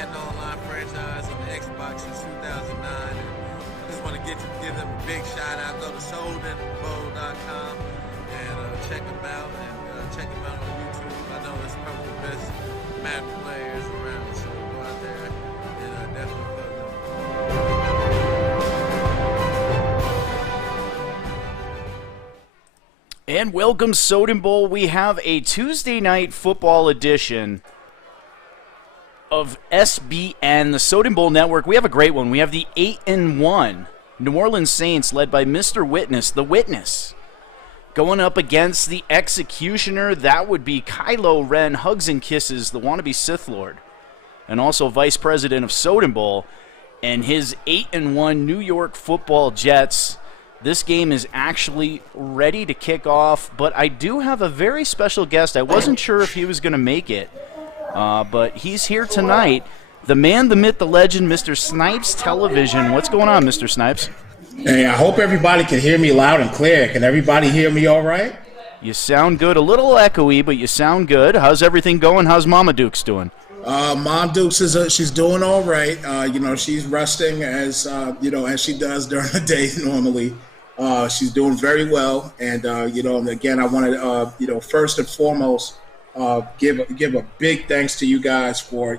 Madden Online franchise on the Xbox since 2009. I just want to give them a big shout out. Go to sodenbowl.com and check them out, and check them out on YouTube. I know it's probably the best Madden players around, so go out there and definitely play them. And welcome, Soden Bowl. We have a Tuesday night football edition of SBN, the Soden Bowl Network. We have a great one. We have the 8-1 New Orleans Saints, led by Mr. Witness, the Witness, going up against the Executioner. That would be Kylo Ren, hugs and kisses, the wannabe Sith Lord, and also Vice President of Soden Bowl, and his 8-1 New York Football Jets. This game is actually ready to kick off, but I do have a very special guest. I wasn't sure if he was going to make it, but he's here tonight. The man, the myth, the legend, Mr. Snipes Television. What's going on, Mr. Snipes? Hey, I hope everybody can hear me loud and clear. Can everybody hear me all right? You sound good. A little echoey, but you sound good. How's everything going? How's Mama Dukes doing? Mom Dukes she's doing all right. She's resting as she does during the day normally. She's doing very well, and again, I want to first and foremost give a big thanks to you guys for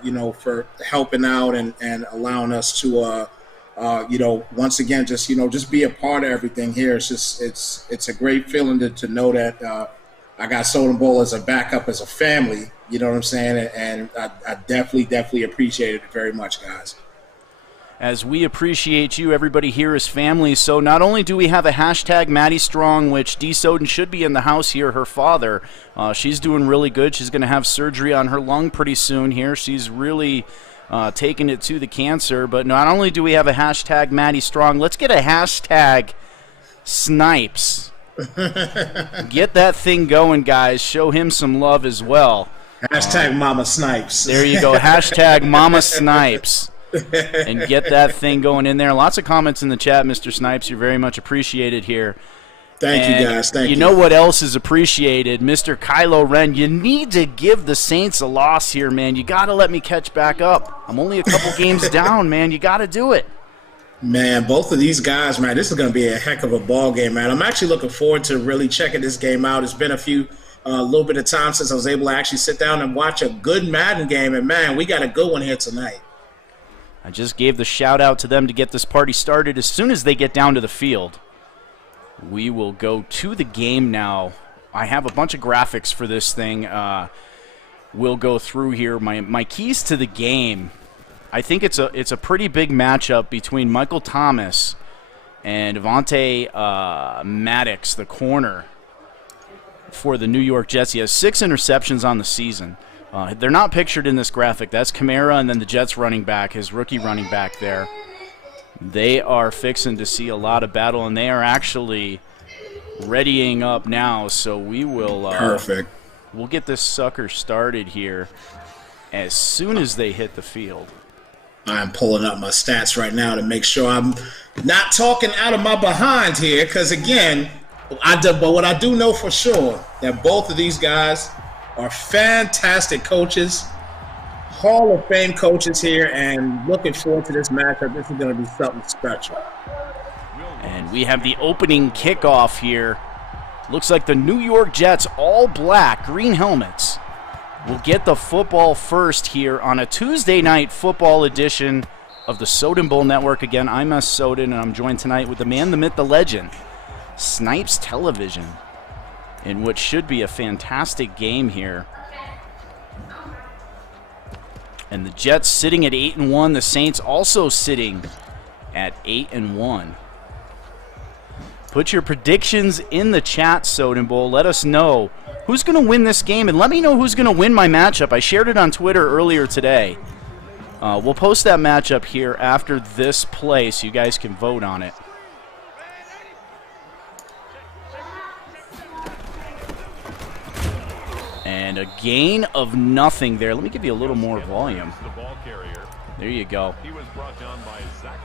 helping out and allowing us to once again just be a part of everything here. It's a great feeling to know that I got Soden Bowl as a backup, as a family. You know what I'm saying? And I definitely appreciate it very much, guys. As we appreciate you, everybody here is family. So not only do we have a hashtag Maddie Strong, which D. Soden should be in the house here, her father. She's doing really good. She's going to have surgery on her lung pretty soon here. She's really taking it to the cancer. But not only do we have a hashtag Maddie Strong, let's get a hashtag Snipes. Get that thing going, guys. Show him some love as well. Hashtag Mama Snipes. There you go. Hashtag Mama Snipes. And get that thing going in there. Lots of comments in the chat, Mr. Snipes. You're very much appreciated here. Thank you, guys. Thank you. You know what else is appreciated? Mr. Kylo Ren. You need to give the Saints a loss here, man. You got to let me catch back up. I'm only a couple games down, man. You got to do it. Man, both of these guys, man, this is going to be a heck of a ball game, man. I'm actually looking forward to really checking this game out. It's been a little bit of time since I was able to actually sit down and watch a good Madden game, and, man, we got a good one here tonight. I just gave the shout-out to them to get this party started. As soon as they get down to the field, we will go to the game now. I have a bunch of graphics for this thing. We'll go through here. My keys to the game, I think it's a pretty big matchup between Michael Thomas and Avonte Maddox, the corner for the New York Jets. He has 6 interceptions on the season. They're not pictured in this graphic. That's Kamara and then the Jets running back, his rookie running back there. They are fixing to see a lot of battle, and they are actually readying up now. So we will Perfect. We'll get this sucker started here as soon as they hit the field. I'm pulling up my stats right now to make sure I'm not talking out of my behind here, because, again, but what I do know for sure that both of these guys are fantastic coaches, Hall of Fame coaches here, and looking forward to this matchup. This is going to be something special. And we have the opening kickoff here. Looks like the New York Jets, all black, green helmets, will get the football first here on a Tuesday night football edition of the Soden Bowl Network. Again, I'm S. Soden, and I'm joined tonight with the man, the myth, the legend, Snipes Television, in what should be a fantastic game here. And the Jets sitting at 8-1. The Saints also sitting at 8-1. Put your predictions in the chat, Soden Bowl. Let us know who's going to win this game, and let me know who's going to win my matchup. I shared it on Twitter earlier today. We'll post that matchup here after this play so you guys can vote on it. And a gain of nothing there. Let me give you a little more volume. There you go.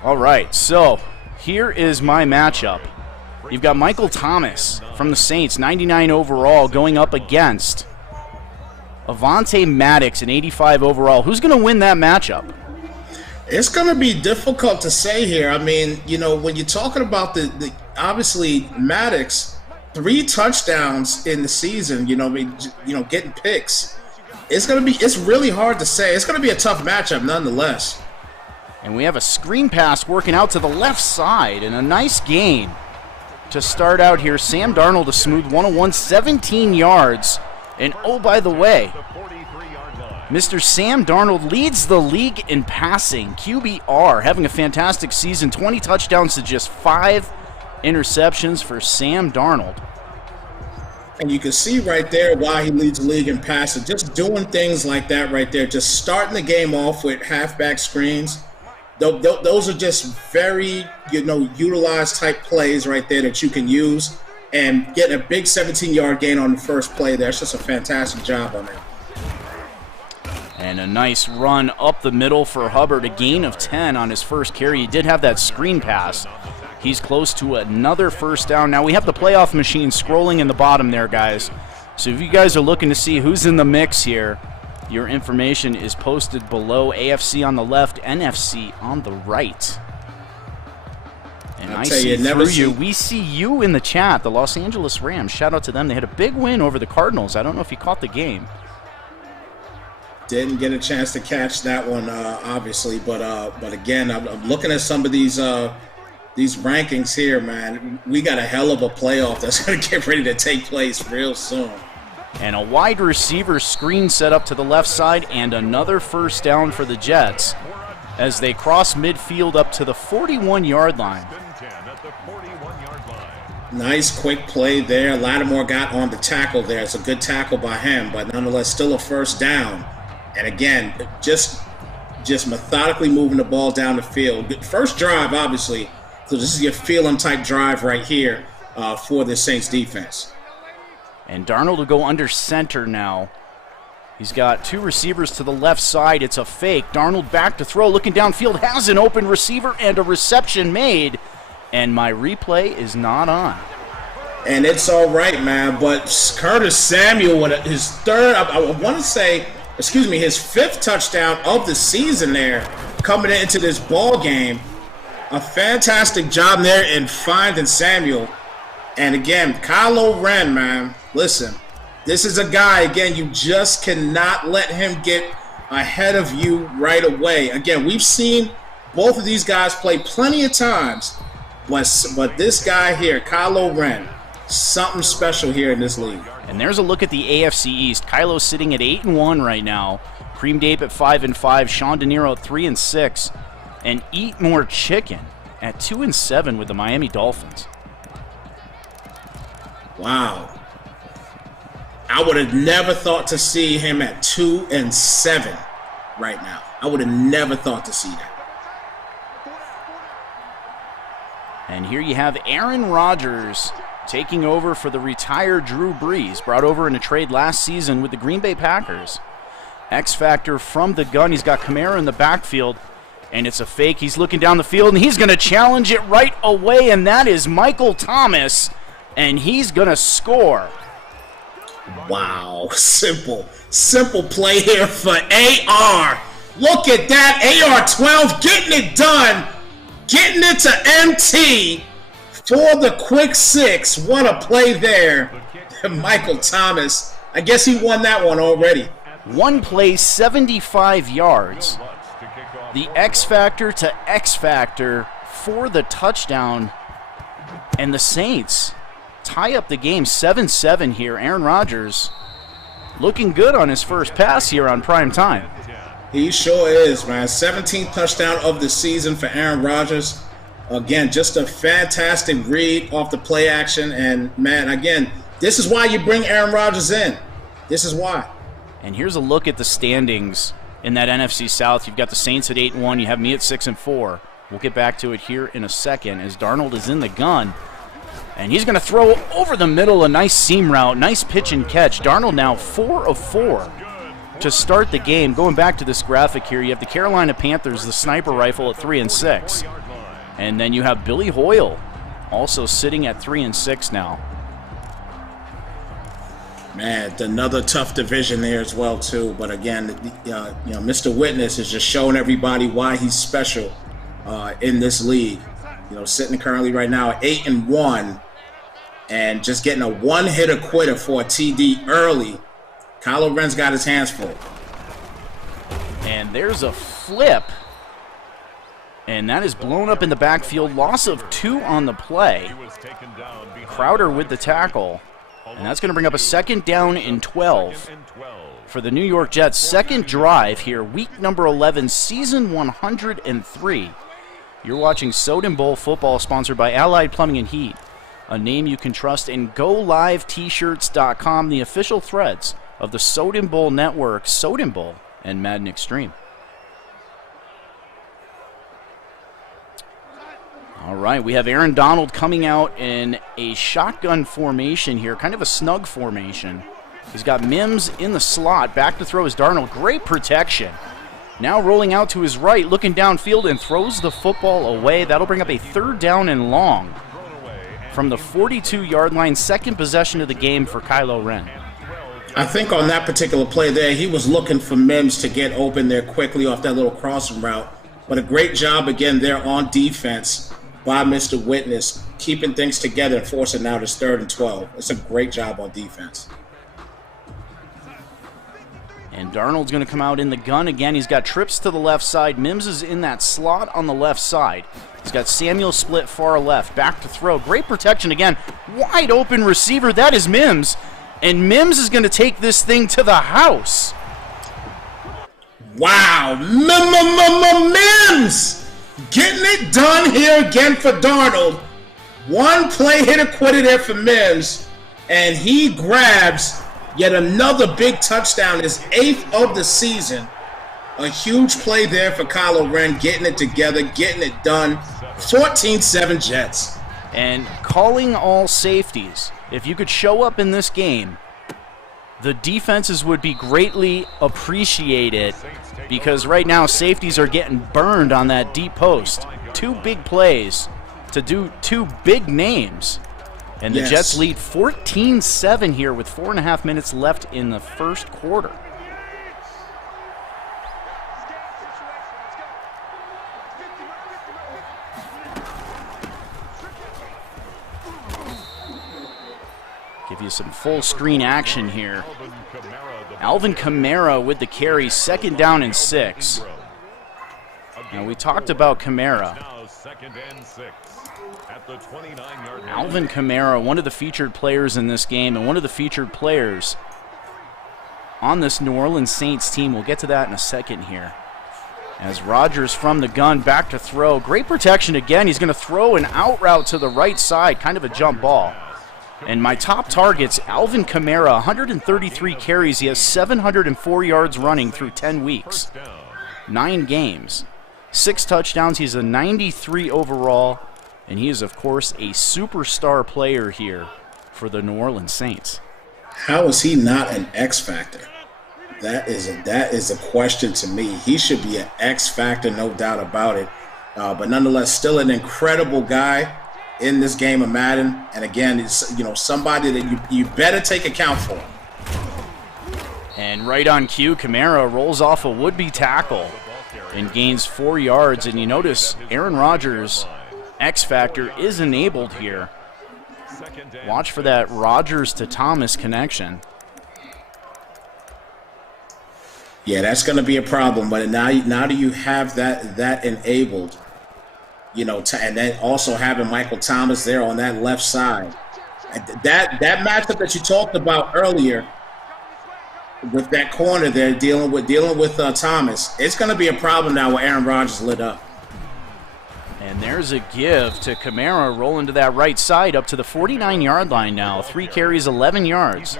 All right, so here is my matchup. You've got Michael Thomas from the Saints, 99 overall, going up against Avonte Maddox, an 85 overall. Who's going to win that matchup? It's going to be difficult to say here. I mean, you know, when you're talking about the obviously Maddox, 3 touchdowns in the season, you know, getting picks. It's really hard to say. It's going to be a tough matchup nonetheless. And we have a screen pass working out to the left side and a nice gain to start out here. Sam Darnold, a smooth 101, 17 yards. And oh, by the way, Mr. Sam Darnold leads the league in passing. QBR having a fantastic season, 20 touchdowns to just 5 interceptions for Sam Darnold. And you can see right there why he leads the league in passing. Just doing things like that right there, just starting the game off with halfback screens. Those are just very, utilized type plays right there that you can use. And getting a big 17-yard gain on the first play there. It's just a fantastic job on that. And a nice run up the middle for Hubbard, a gain of 10 on his first carry. He did have that screen pass. He's close to another first down. Now we have the playoff machine scrolling in the bottom there, guys. So if you guys are looking to see who's in the mix here, your information is posted below. AFC on the left, NFC on the right. And I see through you. We see you in the chat, the Los Angeles Rams. Shout out to them. They had a big win over the Cardinals. I don't know if you caught the game. Didn't get a chance to catch that one, obviously. But again, I'm looking at some of these rankings here, man. We got a hell of a playoff that's going to get ready to take place real soon. And a wide receiver screen set up to the left side, and another first down for the Jets as they cross midfield up to the 41-yard line. Nice quick play there. Lattimore got on the tackle there. It's a good tackle by him, but nonetheless still a first down. And again, just methodically moving the ball down the field. First drive, obviously, so this is your feel-em type drive right here for the Saints defense. And Darnold will go under center now. He's got 2 receivers to the left side. It's a fake. Darnold back to throw, looking downfield, has an open receiver and a reception made. And my replay is not on. And it's all right, man. But Curtis Samuel with his third, I want to say, his 5th touchdown of the season there, coming into this ball game. A fantastic job there in finding Samuel. And again, Kylo Ren, man, listen, this is a guy, again, you just cannot let him get ahead of you right away. Again, we've seen both of these guys play plenty of times, but this guy here, Kylo Ren, something special here in this league. And there's a look at the AFC East. Kylo's sitting at 8-1 right now. Cream Dave at 5-5. Sean De Niro at 3-6. And Eat More Chicken at 2-7 with the Miami Dolphins. Wow. I would have never thought to see him at 2-7 right now. I would have never thought to see that. And here you have Aaron Rodgers taking over for the retired Drew Brees, brought over in a trade last season with the Green Bay Packers. X Factor from the gun. He's got Kamara in the backfield, and it's a fake. He's looking down the field, and he's going to challenge it right away, and that is Michael Thomas, and he's going to score. Wow, simple play here for AR. Look at that, AR-12 getting it done, getting it to MT for the quick 6. What a play there. Michael Thomas, I guess he won that one already. One play, 75 yards. The X Factor to X Factor for the touchdown, and the Saints tie up the game 7-7 here. Aaron Rodgers looking good on his first pass here on prime time. He sure is, man. 17th touchdown of the season for Aaron Rodgers. Again, just a fantastic read off the play action. And, man, again, this is why you bring Aaron Rodgers in. This is why. And here's a look at the standings in that NFC South. You've got the Saints at 8-1. You have me at 6-4. We'll get back to it here in a second as Darnold is in the gun. And he's going to throw over the middle, a nice seam route, nice pitch and catch. Darnold now 4 of 4 to start the game. Going back to this graphic here, you have the Carolina Panthers, the sniper rifle at 3-6. And then you have Billy Hoyle also sitting at 3-6 now. Man, another tough division there as well too. But again, Mr. Witness is just showing everybody why he's special in this league. Sitting currently right now at 8-1, and just getting a one-hitter quitter for a TD early. Kylo Ren's got his hands full. And there's a flip, and that is blown up in the backfield. Loss of 2 on the play. Crowder with the tackle. And that's going to bring up a 2nd down and 12 for the New York Jets. Second drive here, week number 11, season 103. You're watching Soden Bowl football, sponsored by Allied Plumbing and Heat, a name you can trust, and GoLiveT-shirts.com, the official threads of the Soden Bowl network, Soden Bowl and Madden Extreme. All right, we have Aaron Donald coming out in a shotgun formation here, kind of a snug formation. He's got Mims in the slot. Back to throw is Darnold. Great protection. Now rolling out to his right, looking downfield, and throws the football away. That'll bring up a 3rd down and long from the 42-yard line. Second possession of the game for Kylo Ren. I think on that particular play there, he was looking for Mims to get open there quickly off that little crossing route. But a great job again there on defense by Mr. Witness, keeping things together and forcing out his 3rd and 12. It's a great job on defense. And Darnold's going to come out in the gun again. He's got trips to the left side. Mims is in that slot on the left side. He's got Samuel split far left. Back to throw. Great protection again. Wide open receiver. That is Mims. And Mims is going to take this thing to the house. Wow. Mims! Getting it done here again for Darnold. One play hitter quitter there for Mims, and he grabs yet another big touchdown, his 8th of the season. A huge play there for Kylo Ren, getting it together, getting it done. 14-7 Jets. And calling all safeties. If you could show up in this game, the defenses would be greatly appreciated, because right now safeties are getting burned on that deep post. 2 big plays to do 2 big names. And the Jets lead 14-7 here with 4.5 minutes left in the first quarter. Give you some full screen action here. Alvin Kamara with the carry, 2nd down and 6. Now we talked about Kamara. Alvin Kamara, one of the featured players in this game, and one of the featured players on this New Orleans Saints team. We'll get to that in a second here. As Rodgers from the gun, back to throw. Great protection again. He's going to throw an out route to the right side, kind of a jump ball. And my top targets, Alvin Kamara, 133 carries. He has 704 yards running through 10 weeks. 9 games. 6 touchdowns. He's a 93 overall. And he is, of course, a superstar player here for the New Orleans Saints. How is he not an X factor? That is a question to me. He should be an X factor, no doubt about it. But nonetheless, still an incredible guy in this game of Madden. And again, it's somebody that you better take account for. And right on cue, Kamara rolls off a would-be tackle and gains 4 yards. And you notice Aaron Rodgers' X factor is enabled here. Watch for that Rodgers to Thomas connection. Yeah, that's going to be a problem. But now do you have that enabled? And then also having Michael Thomas there on that left side. That matchup that you talked about earlier with that corner there dealing with Thomas, it's going to be a problem now with Aaron Rodgers lit up. And there's a give to Kamara, rolling to that right side up to the 49-yard line now. 3 carries, 11 yards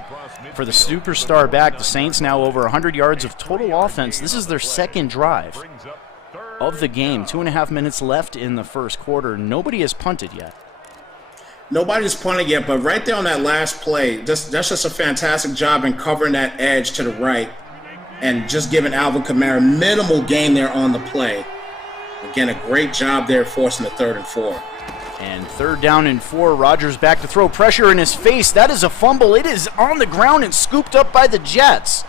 for the superstar back. The Saints now over 100 yards of total offense. This is their 2nd drive of the game. 2.5 minutes left in the first quarter. Nobody has punted yet. Nobody's punted yet, but right there on that last play, that's just a fantastic job in covering that edge to the right and just giving Alvin Kamara minimal gain there on the play. Again, a great job there forcing the 3rd and 4. And 3rd down and 4. Rodgers back to throw. Pressure in his face. That is a fumble. It is on the ground and scooped up by the Jets.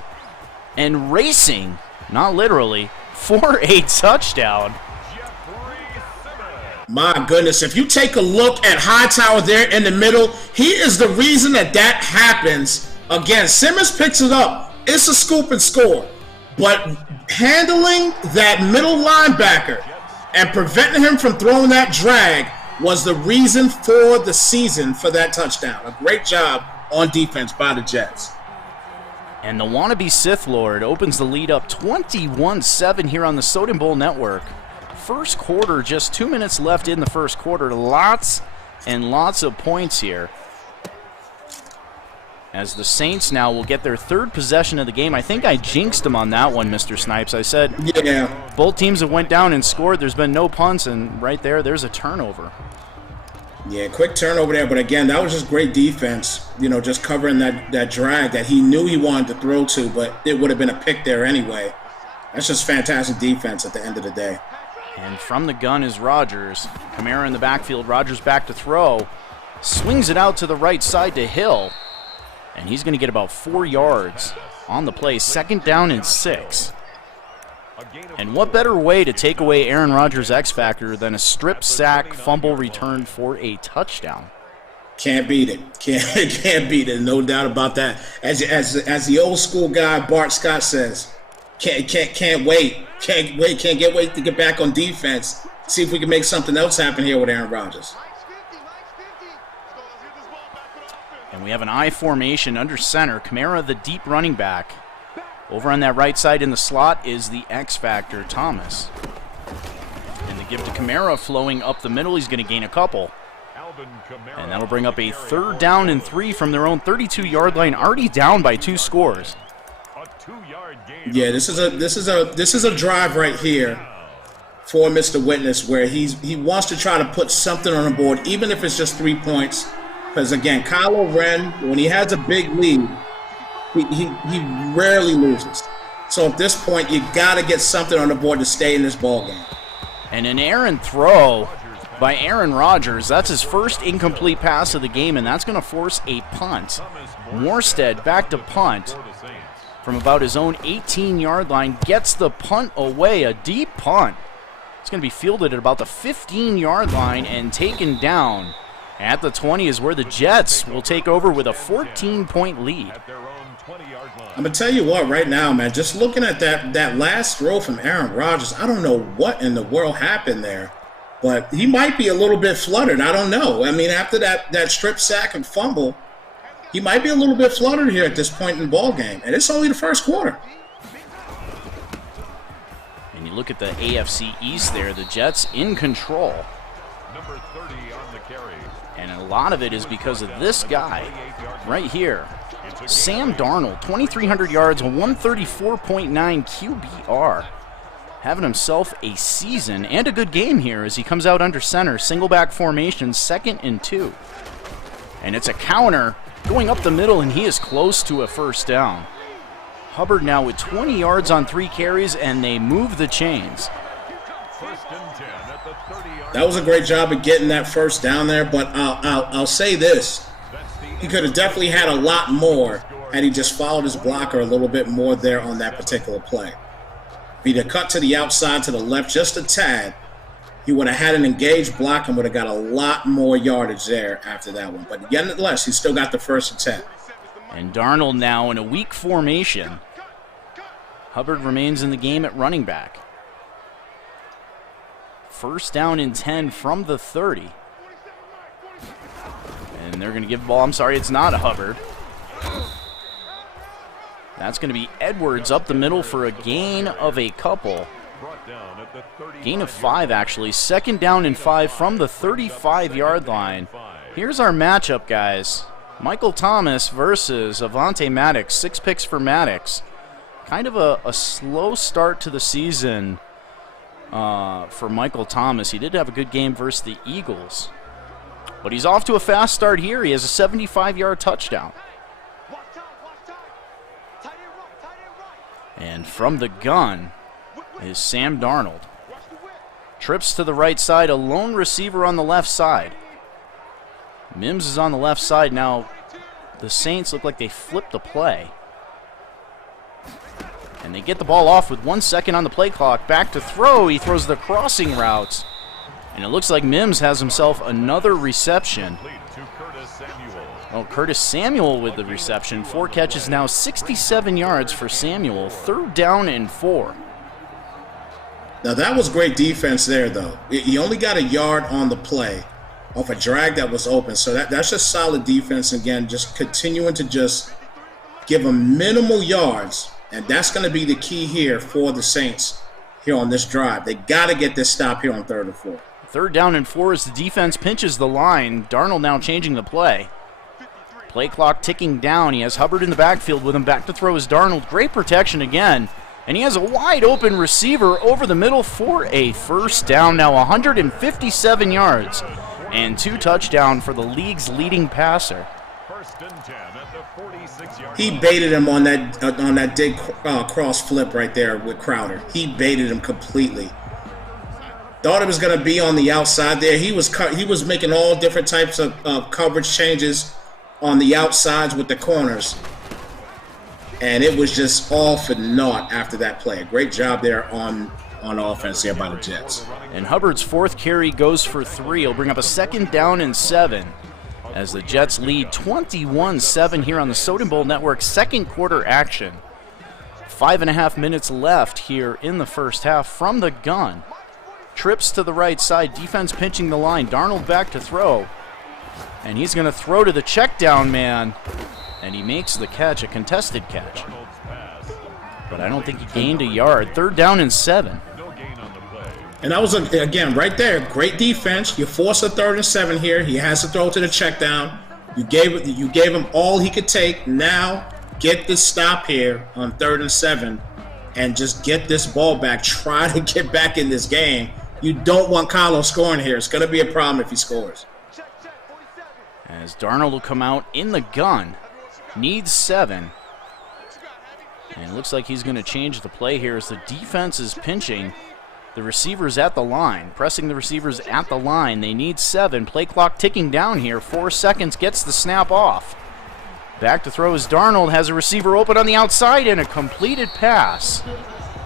And racing, not literally, for a touchdown. My goodness, if you take a look at Hightower there in the middle, he is the reason that happens. Again, Simmons picks it up. It's a scoop and score. But handling that middle linebacker and preventing him from throwing that drag was the reason for the season for that touchdown. A great job on defense by the Jets. And the wannabe Sith Lord opens the lead up 21-7 here on the Soden Bowl Network. First quarter, just 2 minutes left in the first quarter. Lots and lots of points here. As the Saints now will get their 3rd possession of the game. I think I jinxed them on that one, Mr. Snipes. I said both teams have went down and scored. There's been no punts, and right there's a turnover. Yeah, quick turnover there, but again, that was just great defense, just covering that drag that he knew he wanted to throw to, but it would have been a pick there anyway. That's just fantastic defense at the end of the day. And from the gun is Rodgers. Kamara in the backfield. Rodgers back to throw. Swings it out to the right side to Hill. And he's going to get about 4 yards on the play. 2nd down and 6. And what better way to take away Aaron Rodgers' X Factor than a strip sack fumble return for a touchdown? Can't beat it. Can't beat it. No doubt about that. As the old school guy Bart Scott says, can't wait. Can't wait to get back on defense. See if we can make something else happen here with Aaron Rodgers. And we have an I formation under center. Kamara, the deep running back. Over on that right side in the slot is the X Factor, Thomas. And the give to Kamara flowing up the middle. He's going to gain a couple. And that'll bring up a 3rd down and 3 from their own 32-yard line, already down by 2 scores. Yeah, this is a drive right here for Mr. Witness where he wants to try to put something on the board, even if it's just 3 points. Because again, Kylo Ren, when he has a big lead, he rarely loses. So at this point, you got to get something on the board to stay in this ball game. And an errant throw by Aaron Rodgers. That's his first incomplete pass of the game, and that's going to force a punt. Morstead back to punt from about his own 18-yard line. Gets the punt away, a deep punt. It's going to be fielded at about the 15-yard line and taken down. At the 20 is where the Jets will take over with a 14-point lead. I'm going to tell you what, right now, man, just looking at that last throw from Aaron Rodgers, I don't know what in the world happened there, but he might be a little bit fluttered. I don't know. I mean, after that strip sack and fumble, he might be a little bit fluttered here at this point in the ball game, and it's only the first quarter. And you look at the AFC East there, the Jets in control. Number 30 on the carry. And a lot of it is because of this guy right here. Sam Darnold, 2,300 yards, 134.9 QBR. Having himself a season and a good game here as he comes out under center. Single back formation, 2nd and 2. And it's a counter going up the middle, and he is close to a 1st down. Hubbard now with 20 yards on 3 carries, and they move the chains. That was a great job of getting that 1st down there, but I'll say this. He could have definitely had a lot more had he just followed his blocker a little bit more there on that particular play. If he'd have cut to the outside, to the left just a tad, he would have had an engaged block and would have got a lot more yardage there after that one. But nonetheless, he still got the 1st attempt. And Darnold now in a weak formation. Hubbard remains in the game at running back. 1st down and 10 from the 30. And they're going to give the ball. I'm sorry, it's not a Hubbard. That's going to be Edwards up the middle for a gain of a couple. Gain of 5, actually. 2nd down and 5 from the 35-yard line. Here's our matchup, guys. Michael Thomas versus Avonte Maddox. 6 picks for Maddox. Kind of a slow start to the season for Michael Thomas. He did have a good game versus the Eagles. But he's off to a fast start here. He has a 75-yard touchdown. And from the gun is Sam Darnold. Trips to the right side, a lone receiver on the left side. Mims is on the left side now. The Saints look like they flipped the play. And they get the ball off with 1 second on the play clock. Back to throw. He throws the crossing routes. And it looks like Mims has himself another reception. Oh, Curtis Samuel with the reception. 4 catches now, 67 yards for Samuel. 3rd down and 4. Now, that was great defense there, though. He only got a yard on the play off a drag that was open. So that's just solid defense. Again, just continuing to just give him minimal yards. And that's going to be the key here for the Saints here on this drive. They got to get this stop here on 3rd and 4. 3rd down and 4 as the defense pinches the line. Darnold now changing the play. Play clock ticking down. He has Hubbard in the backfield with him. Back to throw is Darnold. Great protection again. And he has a wide open receiver over the middle for a 1st down. Now 157 yards and 2 touchdowns for the league's leading passer. He baited him on that dig cross flip right there with Crowder. He baited him completely. Thought it was going to be on the outside there. He was making all different types of coverage changes on the outsides with the corners. And it was just all for naught after that play. A great job there on offense here by the Jets. And Hubbard's 4th carry goes for 3. He'll bring up a 2nd down and 7 as the Jets lead 21-7 here on the Soden Bowl Network. 2nd quarter action. 5.5 minutes left here in the first half from the gun. Trips to the right side. Defense pinching the line. Darnold back to throw. And he's going to throw to the check down man. And he makes the catch, a contested catch. But I don't think he gained a yard. 3rd down and 7. And that was, again, right there. Great defense. You force a 3rd and 7 here. He has to throw to the check down. You gave him all he could take. Now get the stop here on 3rd and 7 and just get this ball back. Try to get back in this game. You don't want Kylo scoring here. It's going to be a problem if he scores. As Darnold will come out in the gun. Needs 7. And it looks like he's going to change the play here as the defense is pinching the receivers at the line. Pressing the receivers at the line. They need 7. Play clock ticking down here. 4 seconds, gets the snap off. Back to throw as Darnold has a receiver open on the outside and a completed pass.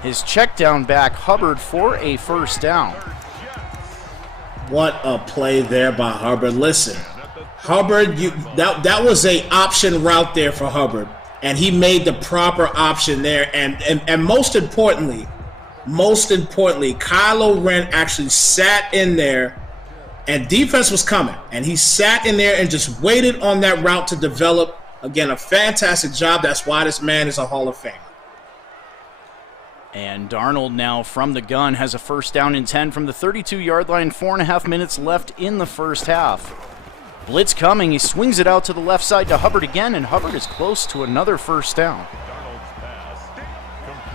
His check down back, Hubbard, for a 1st down. What a play there by Hubbard. Listen, Hubbard, that was a option route there for Hubbard, and he made the proper option there. And most importantly, Kylo Wren actually sat in there, and defense was coming, and he sat in there and just waited on that route to develop. Again, a fantastic job. That's why this man is a Hall of Famer. And Darnold now from the gun has a 1st down and 10 from the 32-yard line. 4.5 minutes left in the first half. Blitz coming. He swings it out to the left side to Hubbard again, and Hubbard is close to another 1st down.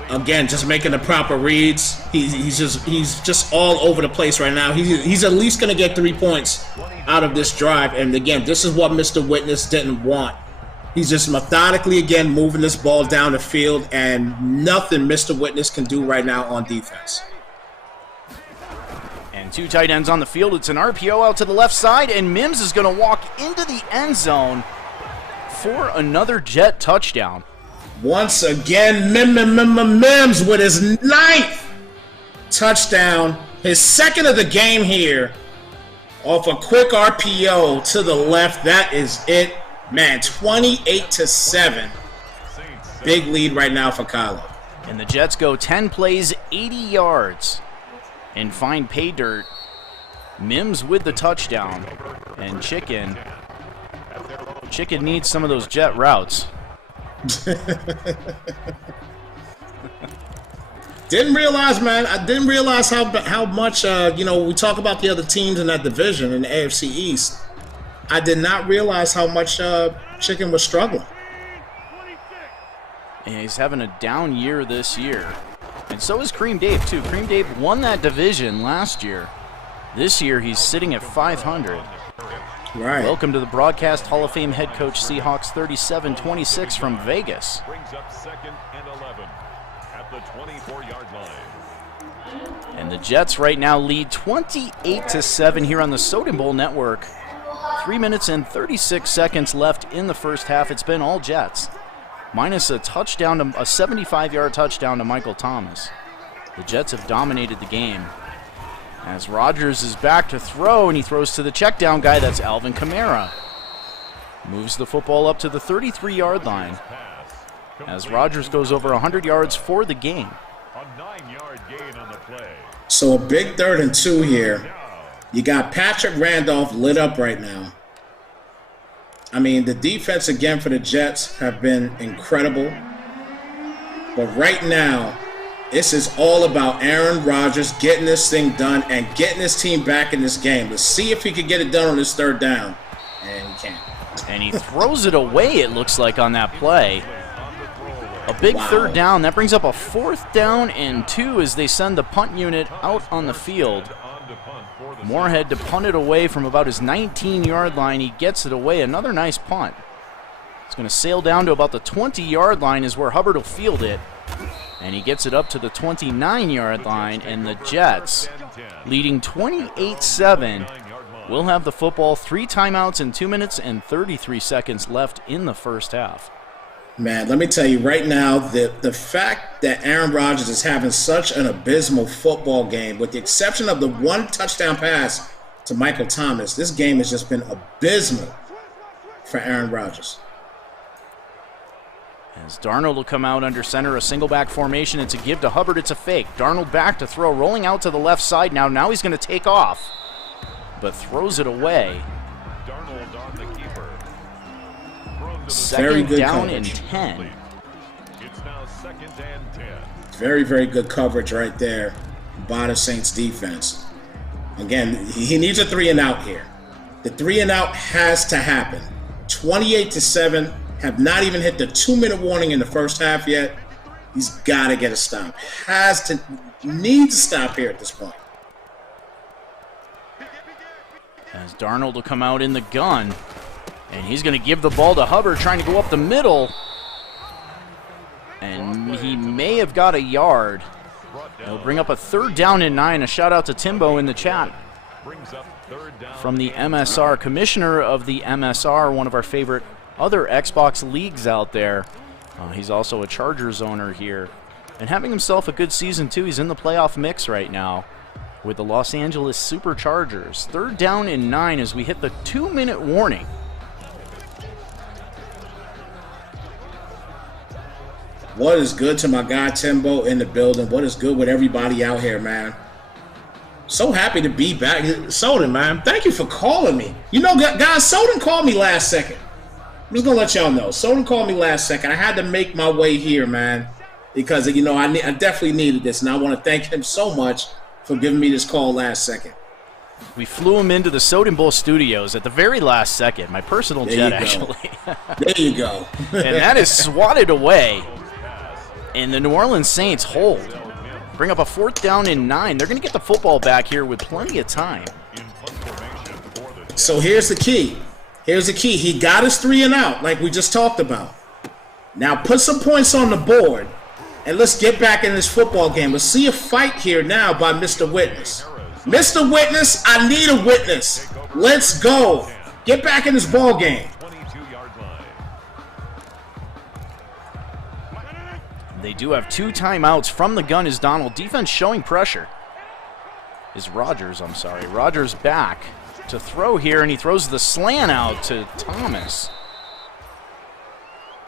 Again, just making the proper reads. He's just all over the place right now. He's at least going to get 3 points out of this drive. And again, this is what Mr. Witness didn't want. He's just methodically, again, moving this ball down the field, and nothing Mr. Witness can do right now on defense. And 2 tight ends on the field. It's an RPO out to the left side, and Mims is going to walk into the end zone for another Jet touchdown. Once again, Mims with his 9th touchdown, his 2nd of the game here, off a quick RPO to the left. That is it. Man, 28-7. Big lead right now for Kylo. And the Jets go 10 plays, 80 yards, and find pay dirt. Mims with the touchdown. And Chicken needs some of those jet routes. Didn't realize, man. I didn't realize how much, we talk about the other teams in that division in the AFC East. I did not realize how much Chicken was struggling. And he's having a down year this year. And so is Cream Dave, too. Cream Dave won that division last year. This year, he's sitting at 500. Right. Welcome to the Broadcast Hall of Fame head coach, Seahawks 37-26 from Vegas. Brings up 2nd and 11 at the 24-yard line. And the Jets right now lead 28-7 here on the Soden Bowl Network. 3 minutes and 36 seconds left in the first half. It's been all Jets, minus a 75-yard touchdown to Michael Thomas. The Jets have dominated the game. As Rodgers is back to throw, and he throws to the check down guy. That's Alvin Kamara. Moves the football up to the 33-yard line as Rodgers goes over 100 yards for the game. A 9-yard gain on the play. So a big 3rd and 2 here. You got Patrick Randolph lit up right now. I mean, the defense again for the Jets have been incredible. But right now, this is all about Aaron Rodgers getting this thing done and getting his team back in this game. Let's see if he can get it done on this 3rd down. And he can't. And he throws it away, it looks like, on that play. A big 3rd down. That brings up a 4th down and 2 as they send the punt unit out on the field. Moorhead to punt it away from about his 19-yard line. He gets it away. Another nice punt. It's going to sail down to about the 20-yard line is where Hubbard will field it. And he gets it up to the 29-yard line. And the Jets, leading 28-7, will have the football. 3 timeouts and 2 minutes and 33 seconds left in the first half. Man, let me tell you right now, the fact that Aaron Rodgers is having such an abysmal football game, with the exception of the 1 touchdown pass to Michael Thomas, this game has just been abysmal for Aaron Rodgers. As Darnold will come out under center, a single back formation. It's a give to Hubbard. It's a fake. Darnold back to throw, rolling out to the left side now. Now he's going to take off, but throws it away. Darnold on the keeper. Second down and coverage. 10. It's now 2nd and 10. Very, very good coverage right there by the Saints defense. Again, he needs a 3-and-out here. The 3-and-out has to happen. 28-7, have not even hit the 2-minute warning in the first half yet. He's got to get a stop. Needs to stop here at this point. As Darnold will come out in the gun. And he's going to give the ball to Hubbard, trying to go up the middle. And he may have got a yard. He'll bring up a 3rd down and 9. A shout out to Timbo in the chat from the MSR, commissioner of the MSR, one of our favorite other Xbox leagues out there. He's also a Chargers owner here. And having himself a good season, too. He's in the playoff mix right now with the Los Angeles Superchargers. 3rd down and 9 as we hit the 2-minute warning. What is good to my guy Timbo in the building? What is good with everybody out here, man? So happy to be back. Soden, man, thank you for calling me. You know, guys, Soden called me last second. I'm just going to let y'all know. Soden called me last second. I had to make my way here, man, because, you know, I definitely needed this, and I want to thank him so much for giving me this call last second. We flew him into the Soden Bowl studios at the very last second. My personal jet, actually. There you go. And that is swatted away. And the New Orleans Saints hold. Bring up a 4th down and 9. They're going to get the football back here with plenty of time. So here's the key. Here's the key. He got his 3-and-out like we just talked about. Now put some points on the board, and let's get back in this football game. Let's see a fight here now by Mr. Witness. Mr. Witness, I need a witness. Let's go. Get back in this ball game. They do have 2 timeouts from the gun is Donald. Defense showing pressure. Rodgers back to throw here, and he throws the slant out to Thomas.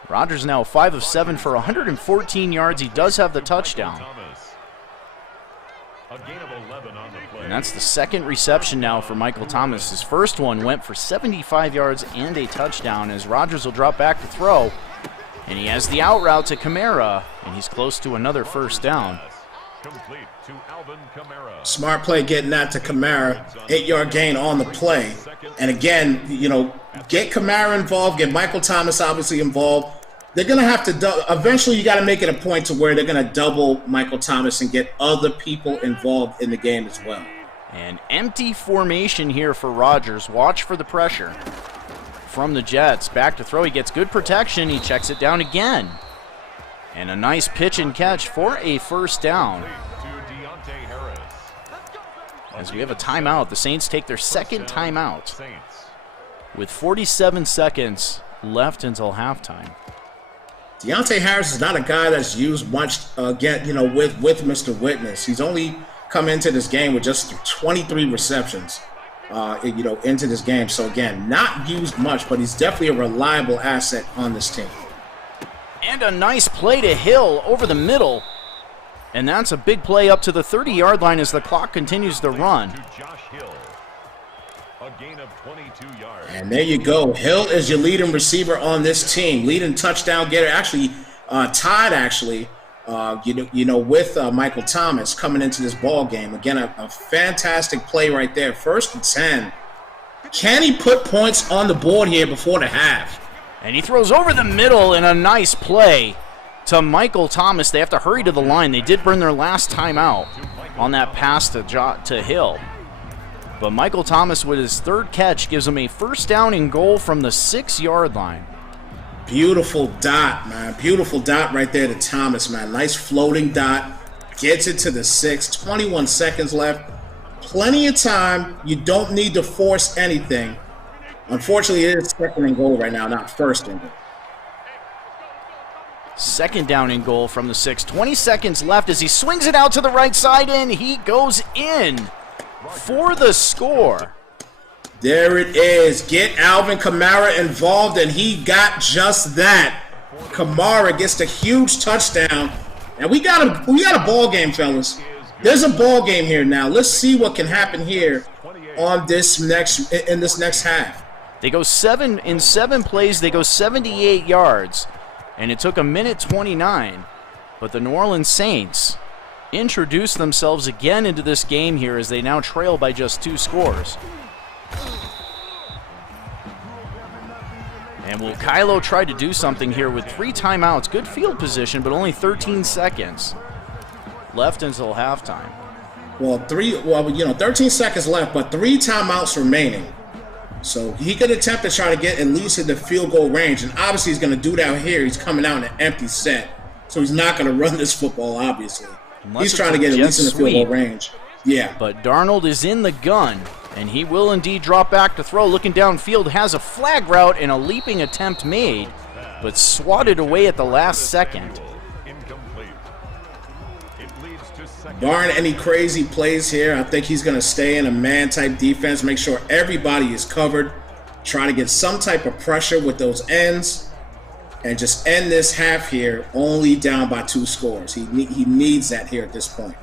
Rodgers now 5 of 7 for 114 yards. He does have the touchdown. And that's the 2nd reception now for Michael Thomas. His first one went for 75 yards and a touchdown as Rodgers will drop back to throw. And he has the out route to Kamara, and he's close to another 1st down. Smart play getting that to Kamara. 8-yard gain on the play. And again, you know, get Kamara involved, get Michael Thomas obviously involved. They're going to have to, eventually you got to make it a point to where they're going to double Michael Thomas and get other people involved in the game as well. An empty formation here for Rodgers. Watch for the pressure from the Jets. Back to throw. He gets good protection. He checks it down again. And a nice pitch and catch for a 1st down. As we have a timeout, the Saints take their second timeout Saints. with 47 seconds left until halftime. Deontay Harris is not a guy that's used much again, with Mr. Witness. He's only come into this game with just 23 receptions, into this game. So again, not used much, but he's definitely a reliable asset on this team. And a nice play to Hill over the middle. And that's a big play up to the 30-yard line as the clock continues to run. To Josh Hill. A gain of 22 yards. And there you go. Hill is your leading receiver on this team. Leading touchdown getter. Actually, tied, with Michael Thomas coming into this ball game. Again, a fantastic play right there. 1st and 10. Can he put points on the board here before the half? And he throws over the middle in a nice play to Michael Thomas. They have to hurry to the line. They did burn their last timeout on that pass to Hill. But Michael Thomas, with his 3rd catch, gives him a 1st down and goal from the 6-yard line. Beautiful dot, man. Beautiful dot right there to Thomas, man. Nice floating dot. Gets it to the 6. 21 seconds left. Plenty of time. You don't need to force anything. Unfortunately, it is 2nd and goal right now, not 1st and goal. 2nd down and goal from the 6. 20 seconds left as he swings it out to the right side, and he goes in for the score. There it is. Get Alvin Kamara involved, and he got just that. Kamara gets the huge touchdown, and we got a ball game, fellas. There's a ball game here now. Let's see what can happen here on this next half. They go 7 plays. They go 78 yards, and it took a minute 29. But the New Orleans Saints introduce themselves again into this game here as they now trail by just 2 scores. And will Kylo try to do something here with 3 timeouts? Good field position, but only 13 seconds left until halftime. 13 seconds left, but 3 timeouts remaining. So he could attempt to try to get at least in the field goal range, and obviously he's going to do that here. He's coming out in an empty set, so he's not going to run this football, obviously. He's trying to get at least in the field goal range. Yeah. But Darnold is in the gun, and he will indeed drop back to throw. Looking downfield, has a flag route and a leaping attempt made, but swatted away at the last second. Barring any crazy plays here, I think he's going to stay in a man-type defense, make sure everybody is covered, try to get some type of pressure with those ends, and just end this half here only down by 2 scores. He needs that here at this point.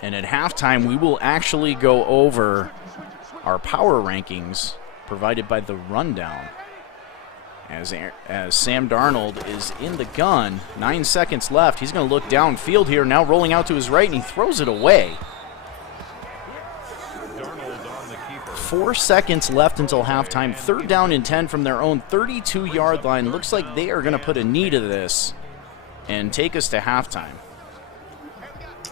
And at halftime, we will actually go over our power rankings provided by the Rundown. As Sam Darnold is in the gun, 9 seconds left. He's going to look downfield here, now rolling out to his right, and he throws it away. 4 seconds left until halftime. 3rd down and 10 from their own 32-yard line. Looks like they are going to put a knee to this and take us to halftime.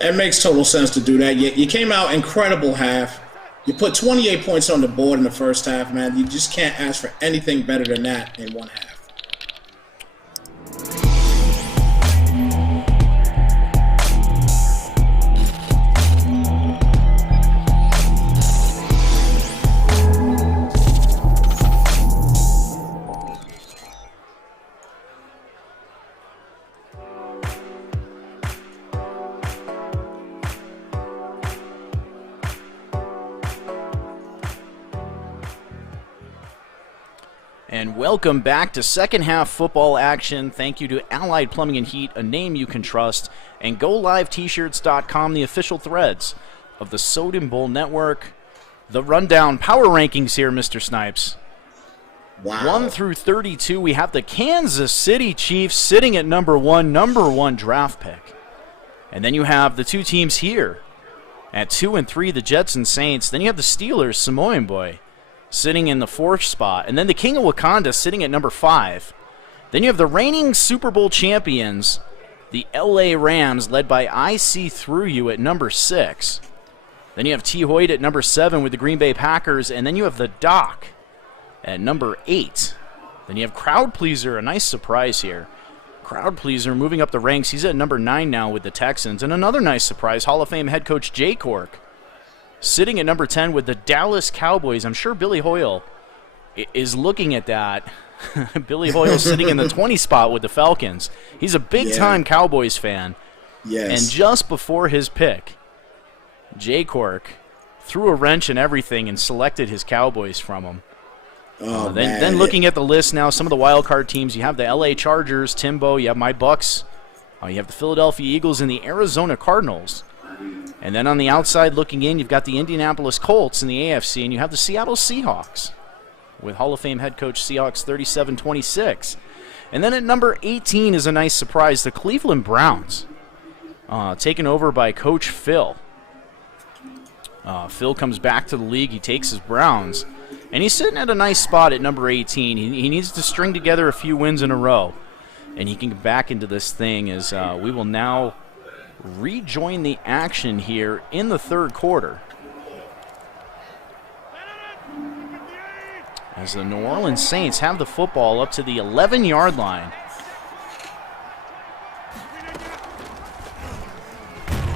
It makes total sense to do that. You came out incredible half. You put 28 points on the board in the first half, man. You just can't ask for anything better than that in one half. And welcome back to second half football action. Thank you to Allied Plumbing and Heat, a name you can trust, and GoLiveT-shirts.com, the official threads of the Soden Bowl Network. The Rundown power rankings here, Mr. Snipes. Wow. 1 through 32, we have the Kansas City Chiefs sitting at number 1 draft pick. And then you have the 2 teams here at 2 and 3, the Jets and Saints. Then you have the Steelers, Samoan Boy, sitting in the 4th spot. And then the King of Wakanda sitting at number 5. Then you have the reigning Super Bowl champions, the LA Rams, led by I See Through You at number 6. Then you have T. Hoyt at number 7 with the Green Bay Packers. And then you have the Doc at number 8. Then you have Crowd Pleaser, a nice surprise here. crowd pleaser moving up the ranks. He's at number 9 now with the Texans. And another nice surprise, Hall of Fame head coach Jay Cork, sitting at number 10 with the Dallas Cowboys. I'm sure Billy Hoyle is looking at that. Billy Hoyle sitting in the 20 spot with the Falcons. He's a big-time Cowboys fan. Yes. And just before his pick, Jay Cork threw a wrench in everything and selected his Cowboys from him. Then looking at the list now, some of the wild card teams, you have the LA Chargers, Timbo, you have my Bucks, you have the Philadelphia Eagles and the Arizona Cardinals. And then on the outside looking in, you've got the Indianapolis Colts in the AFC, and you have the Seattle Seahawks with Hall of Fame head coach Seahawks 37-26. And then at number 18 is a nice surprise, the Cleveland Browns, taken over by Coach Phil. Phil comes back to the league. He takes his Browns, and he's sitting at a nice spot at number 18. He needs to string together a few wins in a row, and he can get back into this thing as we will now rejoin the action here in the third quarter, as the New Orleans Saints have the football up to the 11-yard line.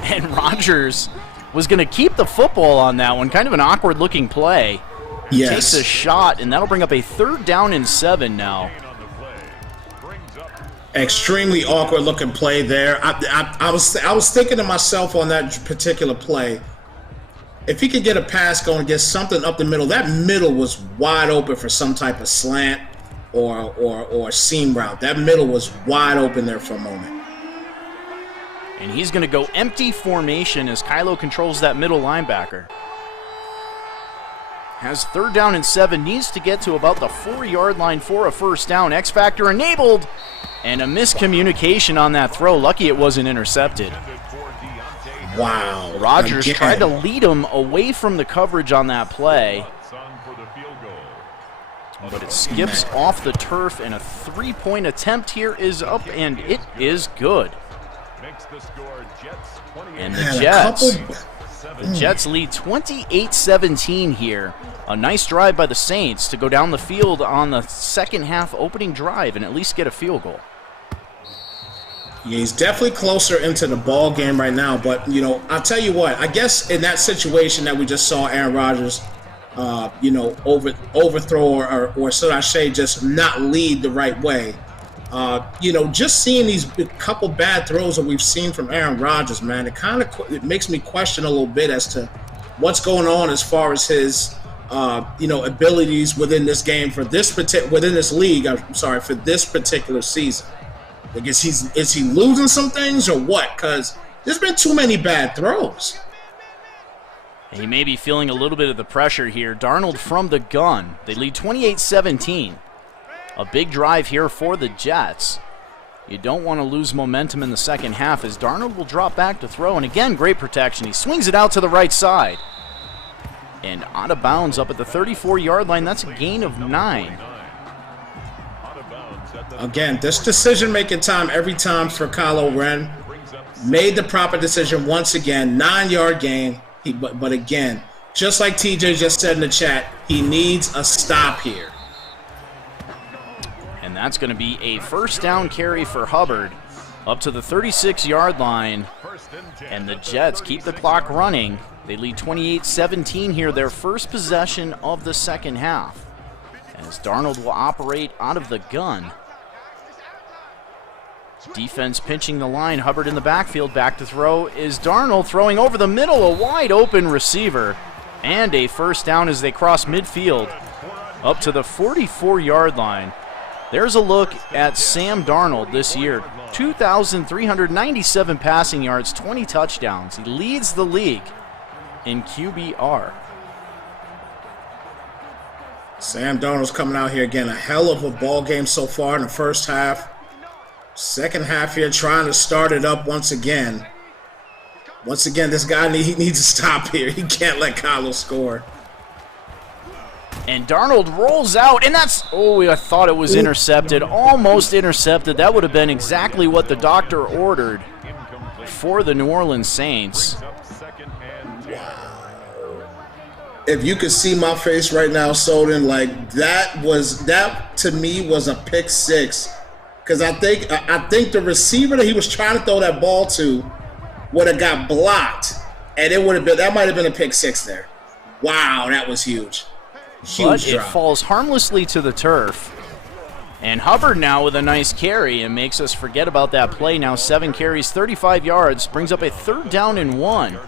And Rodgers was going to keep the football on that one. Kind of an awkward-looking play. Yes. Takes a shot, and that'll bring up a 3rd down and 7 now. Extremely awkward-looking play there. I was thinking to myself on that particular play, if he could get a pass going, get something up the middle, that middle was wide open for some type of slant or seam route. That middle was wide open there for a moment. And he's going to go empty formation as Kylo controls that middle linebacker. Has 3rd down and 7, needs to get to about the 4-yard line for a first down. X-Factor enabled, and a miscommunication on that throw. Lucky it wasn't intercepted. Wow. Rodgers tried to lead him away from the coverage on that play, but it skips off the turf, and a 3-point attempt here is up, and it is good. And the Jets lead 28-17 here. A nice drive by the Saints to go down the field on the second half opening drive and at least get a field goal. Yeah, he's definitely closer into the ball game right now. But, I'll tell you what, I guess in that situation that we just saw Aaron Rodgers, overthrow or should I say just not lead the right way. Just seeing these couple bad throws that we've seen from Aaron Rodgers, man, it makes me question a little bit as to what's going on as far as his, abilities within this game within this league. I'm sorry, for this particular season. I guess is he losing some things or what? Because there's been too many bad throws. He may be feeling a little bit of the pressure here. Darnold from the gun. They lead 28-17. A big drive here for the Jets. You don't want to lose momentum in the second half as Darnold will drop back to throw. And again, great protection. He swings it out to the right side. And out of bounds up at the 34-yard line. That's a gain of 9. Again, this decision-making time every time for Kylo Ren. Made the proper decision once again. 9-yard gain. But again, just like TJ just said in the chat, he needs a stop here. And that's going to be a first down carry for Hubbard up to the 36-yard line. And the Jets keep the clock running. They lead 28-17 here, their first possession of the second half, as Darnold will operate out of the gun. Defense pinching the line. Hubbard in the backfield. Back to throw is Darnold, throwing over the middle, a wide open receiver. And a first down as they cross midfield up to the 44-yard line. There's a look at Sam Darnold this year. 2,397 passing yards, 20 touchdowns. He leads the league in QBR. Sam Darnold's coming out here again. A hell of a ball game so far in the first half. Second half here, trying to start it up once again. Once again, this guy he needs to stop here. He can't let Kylo score. And Darnold rolls out, and that's, I thought it was intercepted. Almost intercepted. That would have been exactly what the doctor ordered for the New Orleans Saints. If you could see my face right now, Soden, like that to me was a pick six because I think the receiver that he was trying to throw that ball to would have got blocked, and that might have been a pick six there. Wow, that was huge. Huge but drop. It falls harmlessly to the turf. And Hubbard now with a nice carry and makes us forget about that play. Now 7 carries, 35 yards, brings up a 3rd down and 1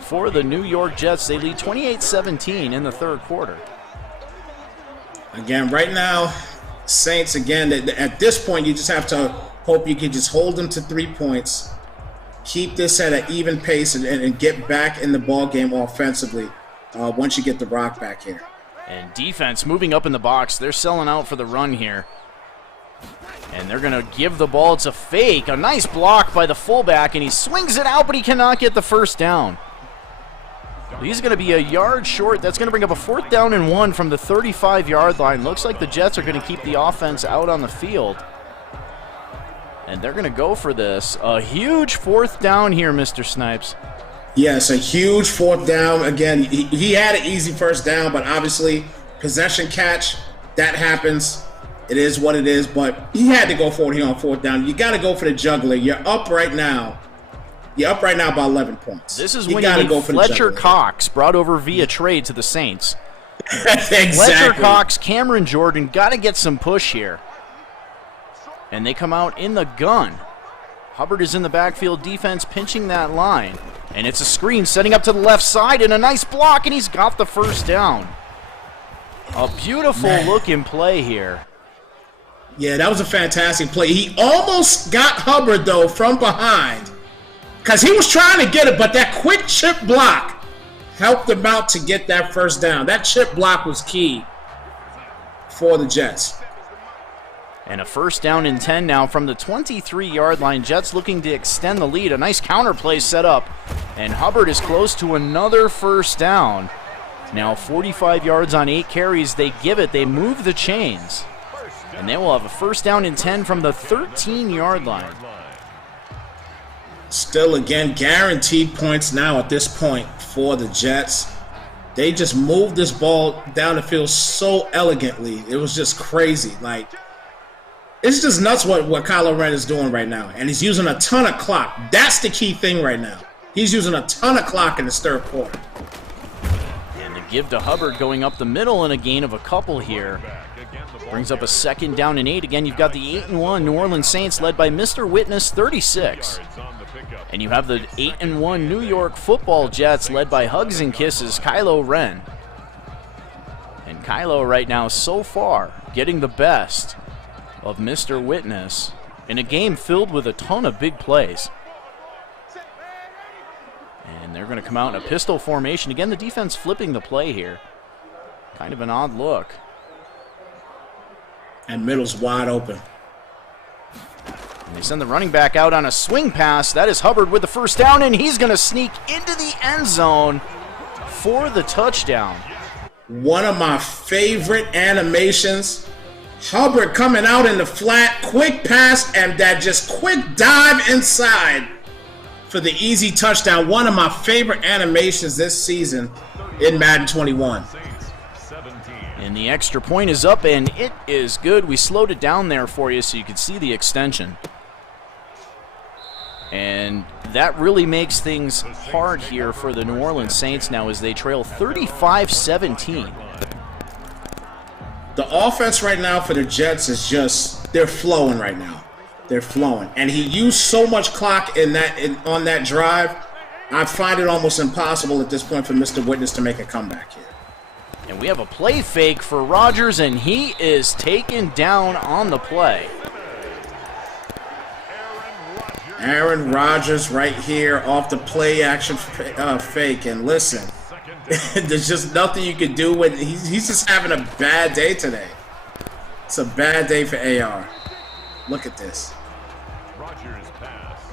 for the New York Jets. They lead 28-17 in the 3rd quarter. Again, right now, Saints, again, at this point, you just have to hope you can just hold them to 3 points, keep this at an even pace, and get back in the ball game offensively once you get the rock back here. And defense moving up in the box. They're selling out for the run here. And they're going to give the ball. It's a fake. A nice block by the fullback, and he swings it out, but he cannot get the first down. He's going to be a yard short. That's going to bring up a 4th down and 1 from the 35-yard line. Looks like the Jets are going to keep the offense out on the field. And they're going to go for this. A huge 4th down here, Mr. Snipes. Yes, a huge 4th down. Again, he had an easy first down, but obviously possession catch, that happens. It is what it is, but he had to go for it here on 4th down. You got to go for the juggler. You're up right now. You're up right now by 11 points. This is when you need Fletcher Cox, brought over via trade to the Saints. Exactly. Fletcher Cox, Cameron Jordan, got to get some push here. And they come out in the gun. Hubbard is in the backfield, defense pinching that line. And it's a screen setting up to the left side, and a nice block, and he's got the first down. A beautiful looking play here. Yeah, that was a fantastic play. He almost got Hubbard, though, from behind, because he was trying to get it, but that quick chip block helped him out to get that first down. That chip block was key for the Jets. And a 1st down and 10 now from the 23-yard line. Jets looking to extend the lead. A nice counter play set up. And Hubbard is close to another first down. Now 45 yards on 8 carries. They give it. They move the chains. And they will have a 1st down and 10 from the 13-yard line. Still, again, guaranteed points now at this point for the Jets. They just moved this ball down the field so elegantly. It was just crazy. Like, it's just nuts what Kylo Ren is doing right now. And he's using a ton of clock. That's the key thing right now. He's using a ton of clock in this 3rd quarter. And the give to Hubbard going up the middle and a gain of a couple here. Brings up a 2nd down and 8. Again, you've got the 8-1 New Orleans Saints led by Mr. Witness, 36. And you have the 8-1 New York Football Jets led by Hugs and Kisses, Kylo Ren. And Kylo right now so far getting the best of Mr. Witness in a game filled with a ton of big plays. And they're going to come out in a pistol formation. Again, the defense flipping the play here. Kind of an odd look. And middle's wide open. And they send the running back out on a swing pass. That is Hubbard with the first down, and he's going to sneak into the end zone for the touchdown. One of my favorite animations. Hubbard coming out in the flat, quick pass, and that just quick dive inside for the easy touchdown. One of my favorite animations this season in Madden 21. And the extra point is up, and it is good. We slowed it down there for you so you could see the extension. And that really makes things hard here for the New Orleans Saints now as they trail 35-17. The offense right now for the Jets is just, they're flowing right now. They're flowing. And he used so much clock on that drive, I find it almost impossible at this point for Mr. Witness to make a comeback here. And we have a play fake for Rodgers, and he is taken down on the play. Aaron Rodgers right here off the play action fake. And listen, there's just nothing you can do with it. He's just having a bad day today. It's a bad day for AR. Look at this.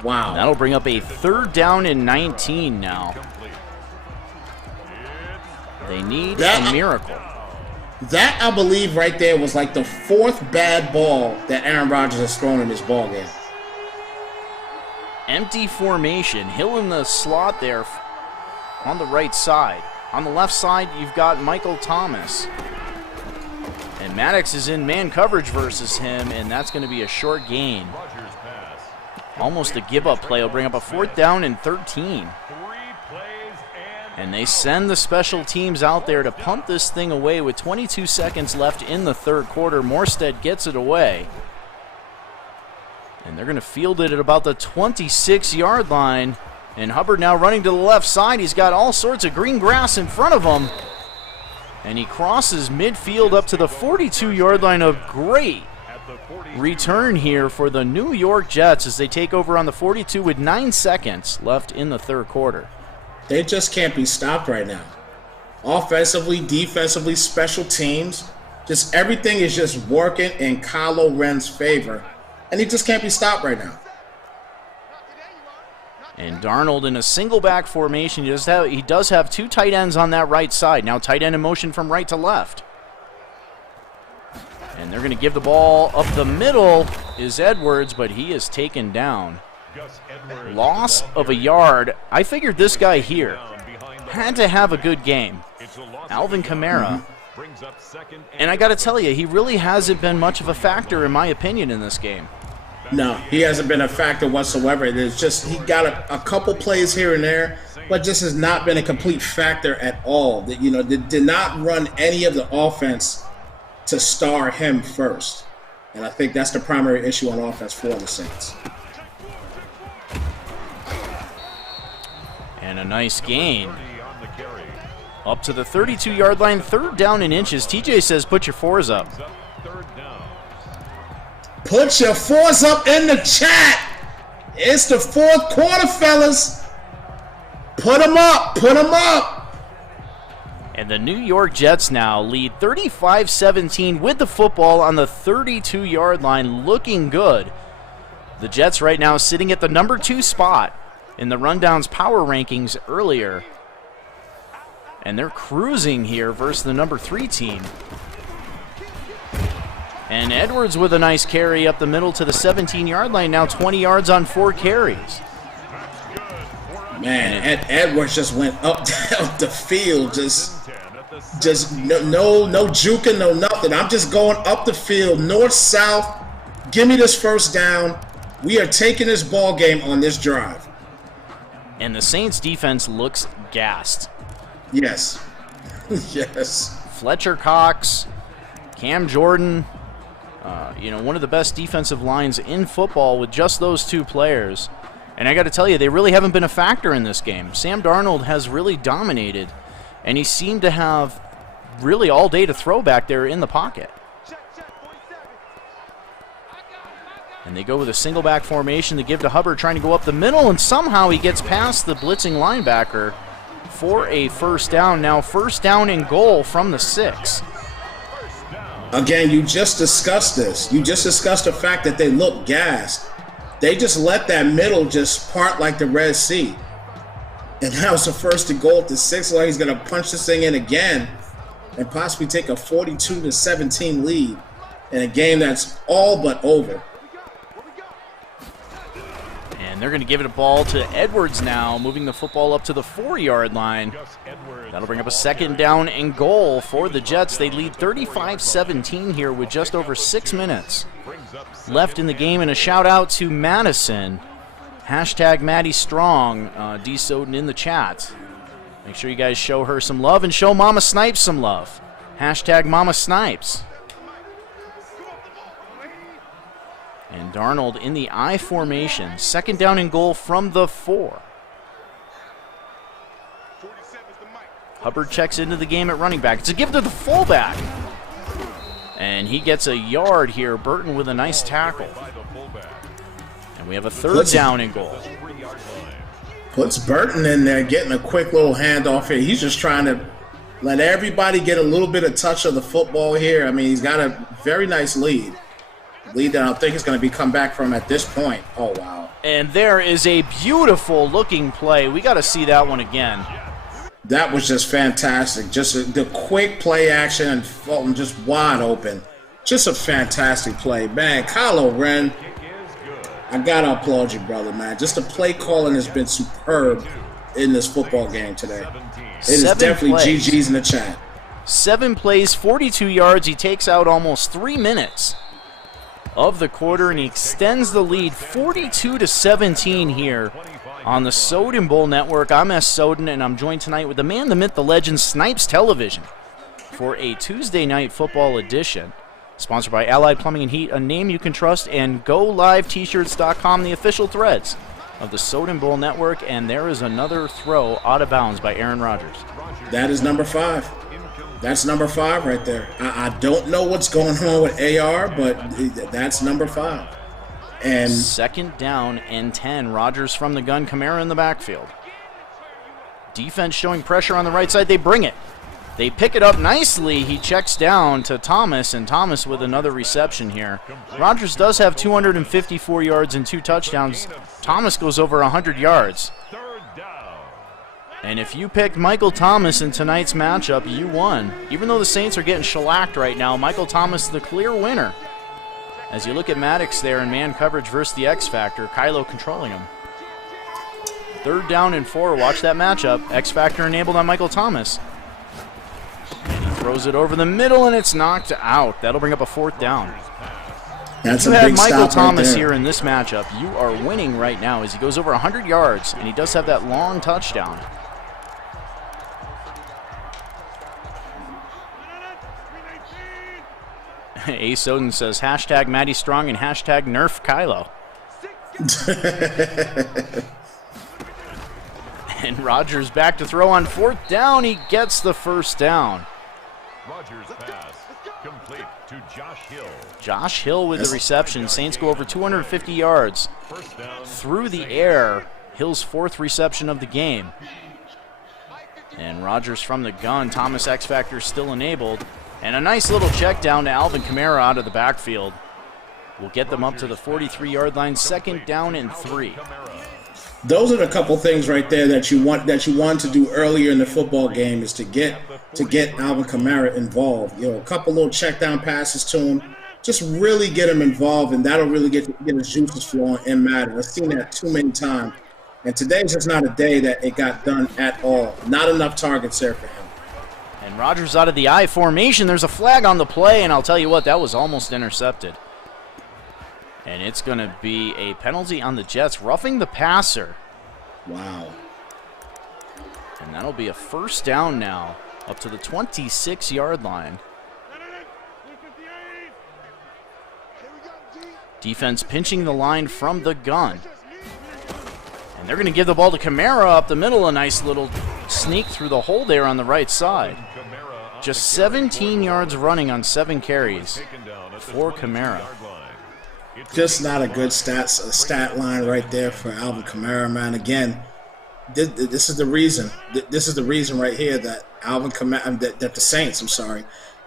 Wow. That'll bring up a 3rd down and 19 now. They need a miracle. That, I believe, right there was like the 4th bad ball that Aaron Rodgers has thrown in this ball game. Empty formation. Hill in the slot there on the right side. On the left side, you've got Michael Thomas. And And Maddox is in man coverage versus him, and that's going to be a short gain. Almost a give-up play. Will bring up a 4th down and 13. And they send the special teams out there to punt this thing away with 22 seconds left in the 3rd quarter. Morstead gets it away. And they're going to field it at about the 26-yard line. And Hubbard now running to the left side. He's got all sorts of green grass in front of him. And he crosses midfield up to the 42-yard line. A great return here for the New York Jets as they take over on the 42 with 9 seconds left in the 3rd quarter. They just can't be stopped right now. Offensively, defensively, special teams, just everything is just working in Kylo Ren's favor. And he just can't be stopped right now. And Darnold in a single back formation. He does have 2 tight ends on that right side. Now tight end in motion from right to left. And they're going to give the ball up the middle is Edwards, but he is taken down. Loss of a yard. I figured this guy here had to have a good game. Alvin Kamara. And I got to tell you, he really hasn't been much of a factor, in my opinion, in this game. No, he hasn't been a factor whatsoever. There's just he got a couple plays here and there, but just has not been a complete factor at all. That did not run any of the offense to star him first, and I think that's the primary issue on offense for the Saints. And a nice gain up to the 32-yard line, 3rd down in inches. TJ says, "Put your 4s up." Put your 4s up in the chat. It's the 4th quarter, fellas. Put them up. Put them up. And the New York Jets now lead 35-17 with the football on the 32-yard line, looking good. The Jets right now sitting at the number 2 spot in the Rundown's power rankings earlier. And they're cruising here versus the number 3 team. And Edwards with a nice carry up the middle to the 17-yard line, now 20 yards on 4 carries. Man, Edwards just went up the field, just no juking, no nothing. I'm just going up the field, north, south. Give me this 1st down. We are taking this ball game on this drive. And the Saints defense looks gassed. Yes. Yes. Fletcher Cox, Cam Jordan, one of the best defensive lines in football with just those 2 players. And I got to tell you, they really haven't been a factor in this game. Sam Darnold has really dominated, and he seemed to have really all day to throw back there in the pocket. And they go with a single back formation to give to Hubbard, trying to go up the middle, and somehow he gets past the blitzing linebacker for a 1st down. Now 1st down and goal from the 6. Again, you just discussed this. You just discussed the fact that they look gassed. They just let that middle just part like the Red Sea. And now it's a 1st and goal at the 6. Like he's going to punch this thing in again and possibly take a 42-17 lead in a game that's all but over. And they're going to give it a ball to Edwards now, moving the football up to the 4-yard line. That'll bring up a 2nd down and goal for the Jets. They lead 35-17 here with just over 6 minutes left in the game. And a shout out to Madison. Hashtag Maddie Strong, D Soden in the chat. Make sure you guys show her some love and show Mama Snipes some love. Hashtag Mama Snipes. And Darnold in the I formation. 2nd down and goal from the 4. Hubbard checks into the game at running back. It's a give to the fullback. And he gets a yard here. Burton with a nice tackle. And we have a 3rd down and goal. Puts Burton in there, getting a quick little handoff here. He's just trying to let everybody get a little bit of touch of the football here. I mean, he's got a very nice lead. Lead that I don't think is going to be come back from at this point. Oh, wow. And there is a beautiful looking play. We got to see that one again. That was just fantastic. Just the quick play action and Fulton just wide open. Just a fantastic play. Man, Kylo Ren, I got to applaud you, brother, man. Just the play calling has been superb in this football game today. It is definitely GG's in the chat. 7 plays, 42 yards. He takes out almost 3 minutes of the quarter, and he extends the lead 42-17 here on the Soden Bowl Network. I'm S. Soden, and I'm joined tonight with the man, the myth, the legend, Snipes Television, for a Tuesday night football edition. Sponsored by Allied Plumbing and Heat, a name you can trust, and GoLiveT-shirts.com, the official threads of the Soden Bowl Network. And there is another throw out of bounds by Aaron Rodgers. That is number 5. That's number 5 right there. I don't know what's going on with AR, but that's number 5. And 2nd down and 10. Rodgers from the gun, Kamara in the backfield. Defense showing pressure on the right side. They bring it. They pick it up nicely. He checks down to Thomas, and Thomas with another reception here. Rodgers does have 254 yards and 2 touchdowns. Thomas goes over 100 yards. And if you picked Michael Thomas in tonight's matchup, you won. Even though the Saints are getting shellacked right now, Michael Thomas the clear winner. As you look at Maddox there in man coverage versus the X Factor, Kylo controlling him. 3rd down and 4. Watch that matchup. X Factor enabled on Michael Thomas. And he throws it over the middle, and it's knocked out. That'll bring up a 4th down. that's You a had big Michael stop Thomas right there. here in this matchup. You are winning right now as he goes over 100 yards, and he does have that long touchdown. A. Soden says hashtag Matty Strong and hashtag Nerf Kylo. And Rodgers back to throw on 4th down. He gets the 1st down. Rodgers pass complete to Josh Hill. Josh Hill with the reception. Saints go over 250 yards First down. through the air. Hill's 4th reception of the game. And Rodgers from the gun. Thomas X Factor still enabled. And a nice little check down to Alvin Kamara out of the backfield. Will get them up to the 43-yard line. 2nd down and 3. Those are the couple things right there that you want to do earlier in the football game, is to get Alvin Kamara involved. You know, a couple little check down passes to him, just really get him involved, and that'll really get his juices flowing in Madden. I've seen that too many times, and today's just not a day that it got done at all. Not enough targets there for him. And Rodgers out of the I formation. There's a flag on the play, and I'll tell you what, that was almost intercepted. And it's going to be a penalty on the Jets, roughing the passer. Wow. And that'll be a 1st down now, up to the 26-yard line. Defense pinching the line from the gun. And they're going to give the ball to Kamara up the middle. A nice little sneak through the hole there on the right side. Just 17 yards running on 7 carries for Kamara. Just not a good stat line right there for Alvin Kamara, man. Again, this is the reason. This is the reason right here that Alvin Kamara, that the Saints,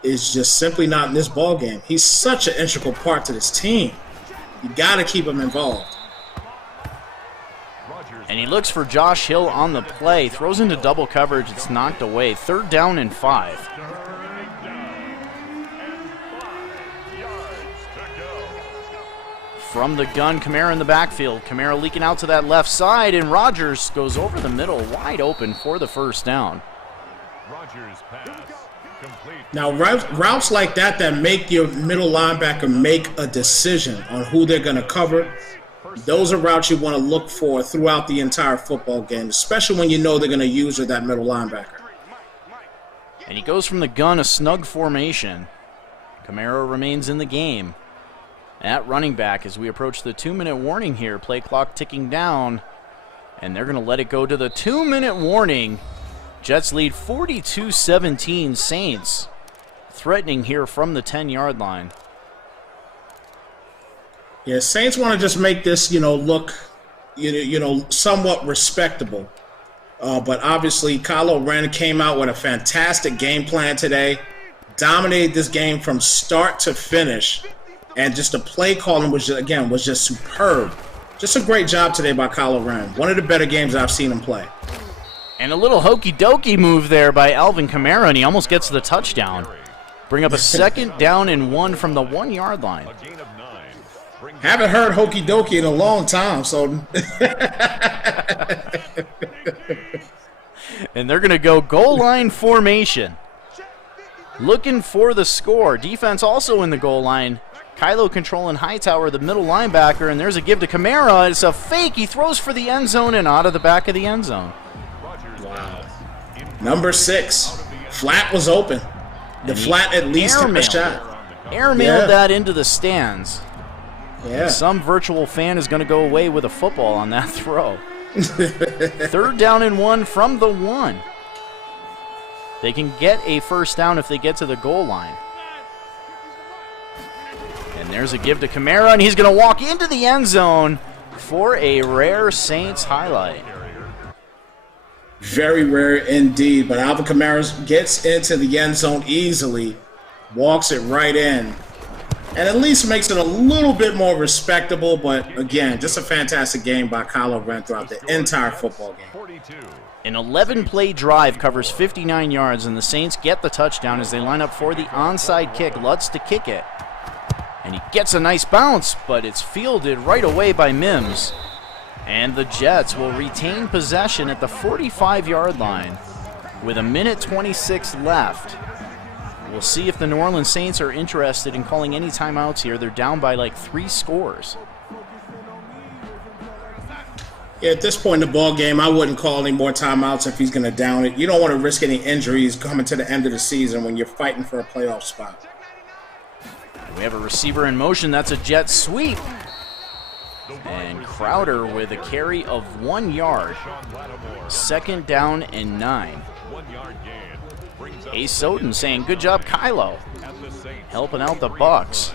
is just simply not in this ball game. He's such an integral part to this team. You got to keep him involved. And he looks for Josh Hill on the play. Throws into double coverage. It's knocked away. 3rd down and 5. From the gun, Kamara in the backfield. Kamara leaking out to that left side, and Rodgers goes over the middle, wide open for the 1st down. Rodgers pass complete. Now, routes like that make your middle linebacker make a decision on who they're going to cover, those are routes you want to look for throughout the entire football game, especially when you know they're going to use that middle linebacker. And he goes from the gun, a snug formation. Kamara remains in the game at running back as we approach the 2-minute warning here. Play clock ticking down, and they're going to let it go to the 2-minute warning. Jets lead 42-17. Saints threatening here from the 10-yard line. Yeah, Saints want to just make this, look, somewhat respectable. But obviously, Kylo Ren came out with a fantastic game plan today, dominated this game from start to finish, and just the play calling was just superb. Just a great job today by Kylo Ren. One of the better games I've seen him play. And a little hokey-dokey move there by Alvin Kamara, and he almost gets the touchdown. Bring up a 2nd down and 1 from the 1-yard line. A gain of 9. Haven't heard hokey dokey in a long time, Soden. And they're going to go goal line formation. looking for the score. Defense also in the goal line. Kylo controlling Hightower, the middle linebacker, and there's a give to Kamara. It's a fake. He throws for the end zone and out of the back of the end zone. Wow. Number 6. Flat was open. The flat at least took a shot. Airmailed that into the stands. Yeah. Some virtual fan is going to go away with a football on that throw. 3rd down and 1 from the 1. They can get a first down if they get to the goal line. And there's a give to Kamara, and he's going to walk into the end zone for a rare Saints highlight. Very rare indeed, but Alvin Kamara gets into the end zone easily, walks it right in, and at least makes it a little bit more respectable. But again, just a fantastic game by Kylo Wren throughout the entire football game. An 11-play drive covers 59 yards, and the Saints get the touchdown as they line up for the onside kick. Lutz to kick it. And he gets a nice bounce, but it's fielded right away by Mims. And the Jets will retain possession at the 45-yard line with 1:26 left. We'll see if the New Orleans Saints are interested in calling any timeouts here. They're down by like 3 scores. Yeah, at this point in the ball game, I wouldn't call any more timeouts if he's going to down it. You don't want to risk any injuries coming to the end of the season when you're fighting for a playoff spot. We have a receiver in motion. That's a jet sweep. And Crowder with a carry of 1 yard. 2nd down and 9. Ace Soden saying, good job, Kylo. Helping out the Bucs.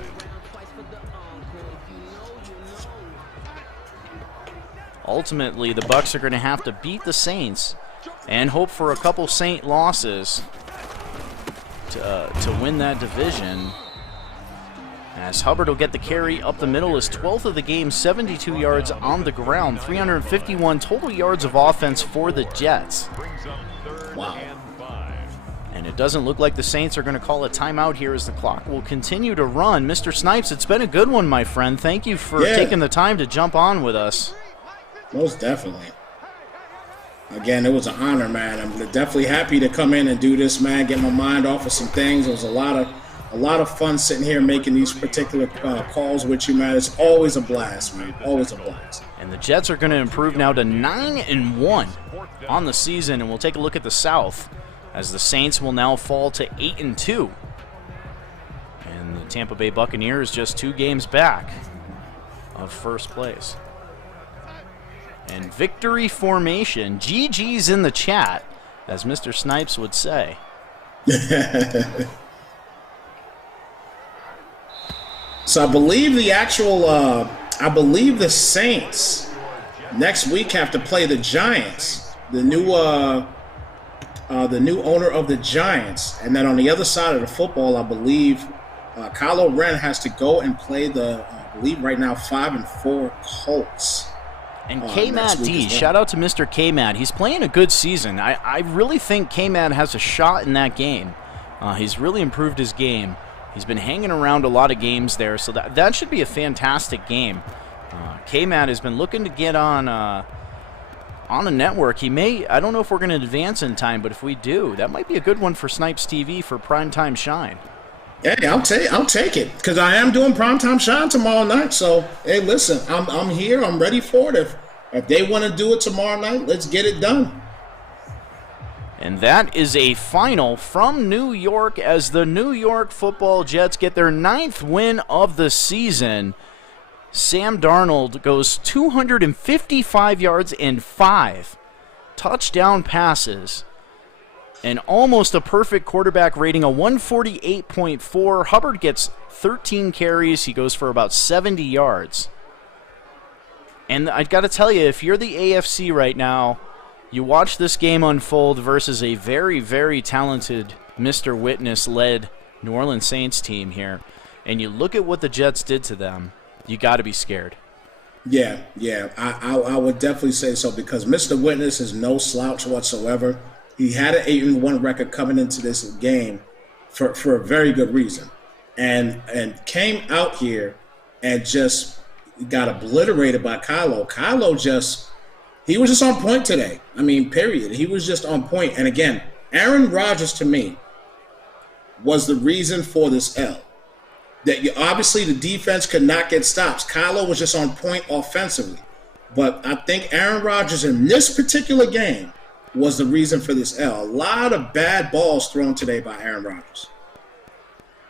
Ultimately, the Bucs are going to have to beat the Saints and hope for a couple Saint losses to win that division. As Hubbard will get the carry up the middle, his 12th of the game, 72 yards on the ground, 351 total yards of offense for the Jets. Wow. And it doesn't look like the Saints are going to call a timeout here as the clock will continue to run. Mr. Snipes, it's been a good one, my friend. Thank you for taking the time to jump on with us. Most definitely. Again, it was an honor, man. I'm definitely happy to come in and do this, man, get my mind off of some things. It was a lot of fun sitting here making these particular calls with you, man. It's always a blast, man. Always a blast. And the Jets are going to improve now to 9-1 on the season, and we'll take a look at the South as the Saints will now fall to 8-2. And the Tampa Bay Buccaneers just 2 games back of first place. And victory formation, GG's in the chat, as Mr. Snipes would say. So I believe the Saints next week have to play the Giants, the new owner of the Giants, and then on the other side of the football, I believe Kylo Wren has to go and play the I believe right now 5-4 Colts. And K-Mad D, shout out to Mr. K-Mad. He's playing a good season. I really think K-Mad has a shot in that game. He's really improved his game. He's been hanging around a lot of games there, so that should be a fantastic game. K-Mad has been looking to get on a network. He may, I don't know if we're going to advance in time, but if we do, that might be a good one for Snipes TV for Primetime Shine. Hey, I'll take it because I am doing Primetime Shine tomorrow night. So, hey, listen, I'm here. I'm ready for it. If they want to do it tomorrow night, let's get it done. And that is a final from New York as the New York Football Jets get their 9th win of the season. Sam Darnold goes 255 yards and 5 touchdown passes. And almost a perfect quarterback rating, a 148.4. Hubbard gets 13 carries. He goes for about 70 yards. And I've got to tell you, if you're the AFC right now, you watch this game unfold versus a very, very talented Mr. Witness-led New Orleans Saints team here, and you look at what the Jets did to them, you got to be scared. Yeah, I would definitely say so because Mr. Witness is no slouch whatsoever. He had an 8-1 record coming into this game for a very good reason, and came out here and just got obliterated by Kylo. He was just on point today. I mean, period. He was just on point. And again, Aaron Rodgers to me, was the reason for this L. Obviously the defense could not get stops. Kylo was just on point offensively. But I think Aaron Rodgers in this particular game was the reason for this L. A lot of bad balls thrown today by Aaron Rodgers.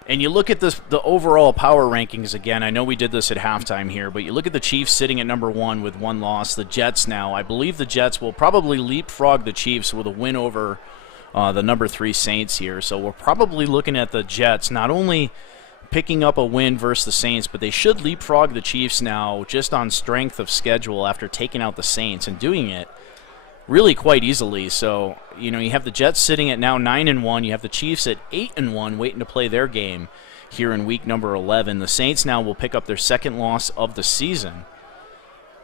And you look at the overall power rankings again. I know we did this at halftime here, but you look at the Chiefs sitting at number 1 with 1 loss. The Jets now, I believe the Jets will probably leapfrog the Chiefs with a win over the number 3 Saints here. So we're probably looking at the Jets not only picking up a win versus the Saints, but they should leapfrog the Chiefs now just on strength of schedule after taking out the Saints and doing it really quite easily. So, you have the Jets sitting at now 9-1. You have the Chiefs at 8-1 waiting to play their game here in week number 11. The Saints now will pick up their second loss of the season.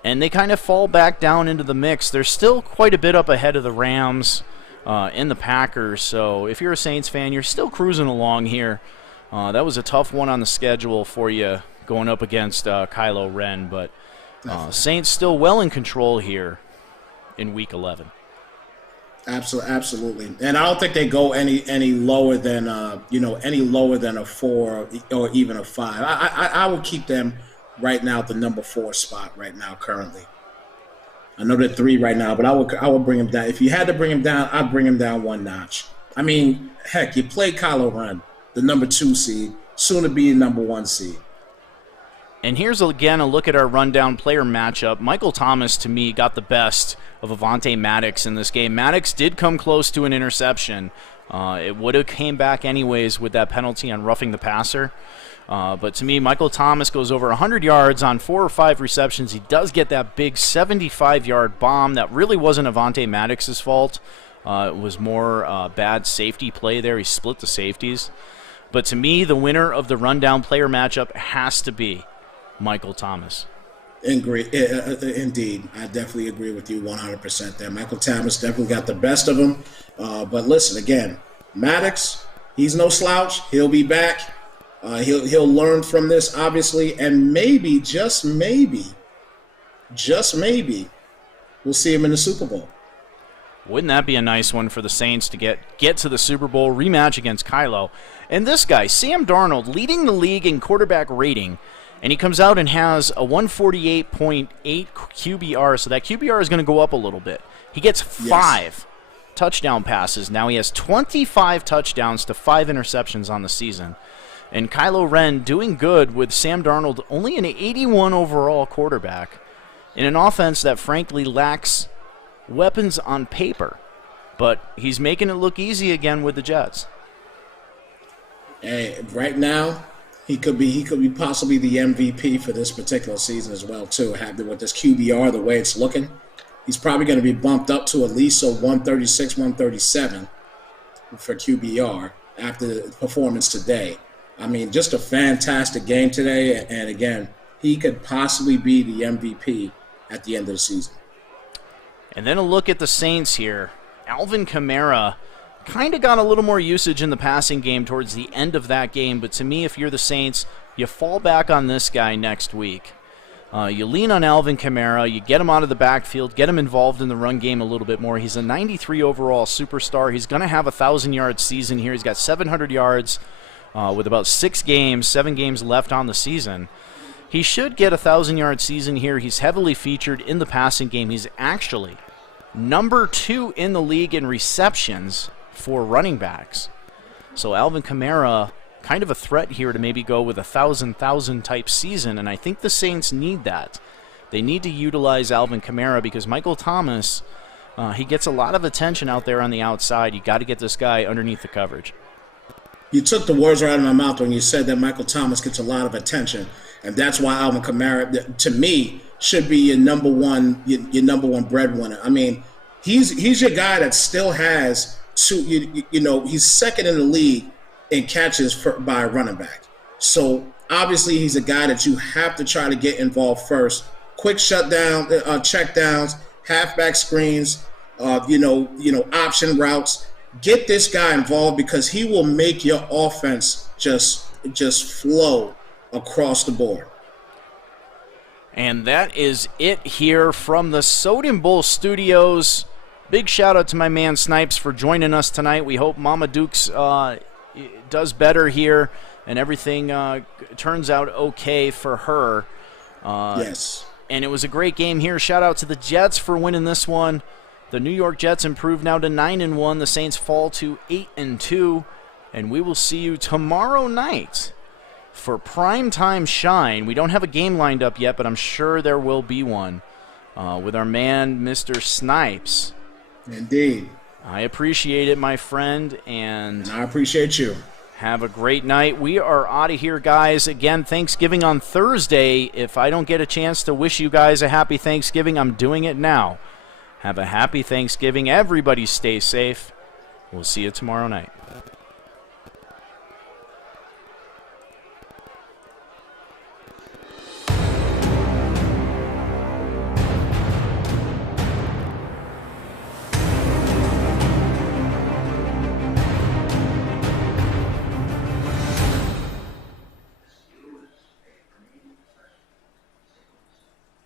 And they kind of fall back down into the mix. They're still quite a bit up ahead of the Rams and the Packers. So if you're a Saints fan, you're still cruising along here. That was a tough one on the schedule for you going up against Kylo Ren. But Saints still well in control here in week 11. Absolutely, and I don't think they go any lower than any lower than a 4 or even a 5. I would keep them right now at the number 4 spot right now currently. I know they're 3 right now, but I would bring them down. If you had to bring them down, I'd bring them down 1 notch. I mean, heck, you play Kylo Ren, the number 2 seed, soon to be the number 1 seed. And here's, again, a look at our rundown player matchup. Michael Thomas, to me, got the best of Avonte Maddox in this game. Maddox did come close to an interception. It would have came back anyways with that penalty on roughing the passer. But to me, Michael Thomas goes over 100 yards on 4 or 5 receptions. He does get that big 75-yard bomb. That really wasn't Avonte Maddox's fault. It was more bad safety play there. He split the safeties. But to me, the winner of the rundown player matchup has to be Michael Thomas. Indeed. I definitely agree with you 100% there. Michael Thomas definitely got the best of him. But listen, again, Maddox, he's no slouch. He'll be back. He'll learn from this, obviously, and maybe, just maybe, we'll see him in the Super Bowl. Wouldn't that be a nice one for the Saints to get to the Super Bowl, rematch against Kylo? And this guy, Sam Darnold, leading the league in quarterback rating, and he comes out and has a 148.8 QBR, so that QBR is going to go up a little bit. He gets 5 touchdown passes. Now he has 25 touchdowns to 5 interceptions on the season. And Kylo Ren doing good with Sam Darnold, only an 81 overall quarterback, in an offense that frankly lacks weapons on paper. But he's making it look easy again with the Jets. Hey, right now, he could be possibly the MVP for this particular season as well, too. With this QBR, the way it's looking, he's probably going to be bumped up to at least a 136, 137 for QBR after the performance today. I mean, just a fantastic game today, and again, he could possibly be the MVP at the end of the season. And then a look at the Saints here. Alvin Kamara kind of got a little more usage in the passing game towards the end of that game, but to me, if you're the Saints, you fall back on this guy next week. You lean on Alvin Kamara, you get him out of the backfield, get him involved in the run game a little bit more. He's a 93 overall superstar. He's going to have a 1,000-yard season here. He's got 700 yards with about 7 games left on the season. He should get a 1,000-yard season here. He's heavily featured in the passing game. He's actually number 2 in the league in receptions for running backs. So Alvin Kamara, kind of a threat here to maybe go with a 1,000 type season, and I think the Saints need that. They need to utilize Alvin Kamara because Michael Thomas, he gets a lot of attention out there on the outside. You got to get this guy underneath the coverage. You took the words right out of my mouth when you said that Michael Thomas gets a lot of attention, and that's why Alvin Kamara, to me, should be your number one breadwinner. I mean, he's your guy that still has he's second in the league in catches by a running back. So obviously he's a guy that you have to try to get involved first. Quick shutdown, check downs, halfback screens, option routes. Get this guy involved because he will make your offense just flow across the board. And that is it here from the Soden Bowl studios. Big shout out to my man Snipes for joining us tonight. We hope Mama Duke's does better here and everything turns out okay for her. Yes. And it was a great game here. Shout out to the Jets for winning this one. The New York Jets improve now to 9-1. The Saints fall to 8-2. And we will see you tomorrow night for Primetime Shine. We don't have a game lined up yet, but I'm sure there will be one with our man, Mr. Snipes. Indeed. I appreciate it, my friend. And I appreciate you. Have a great night. We are out of here, guys. Again, Thanksgiving on Thursday. If I don't get a chance to wish you guys a happy Thanksgiving, I'm doing it now. Have a happy Thanksgiving. Everybody stay safe. We'll see you tomorrow night.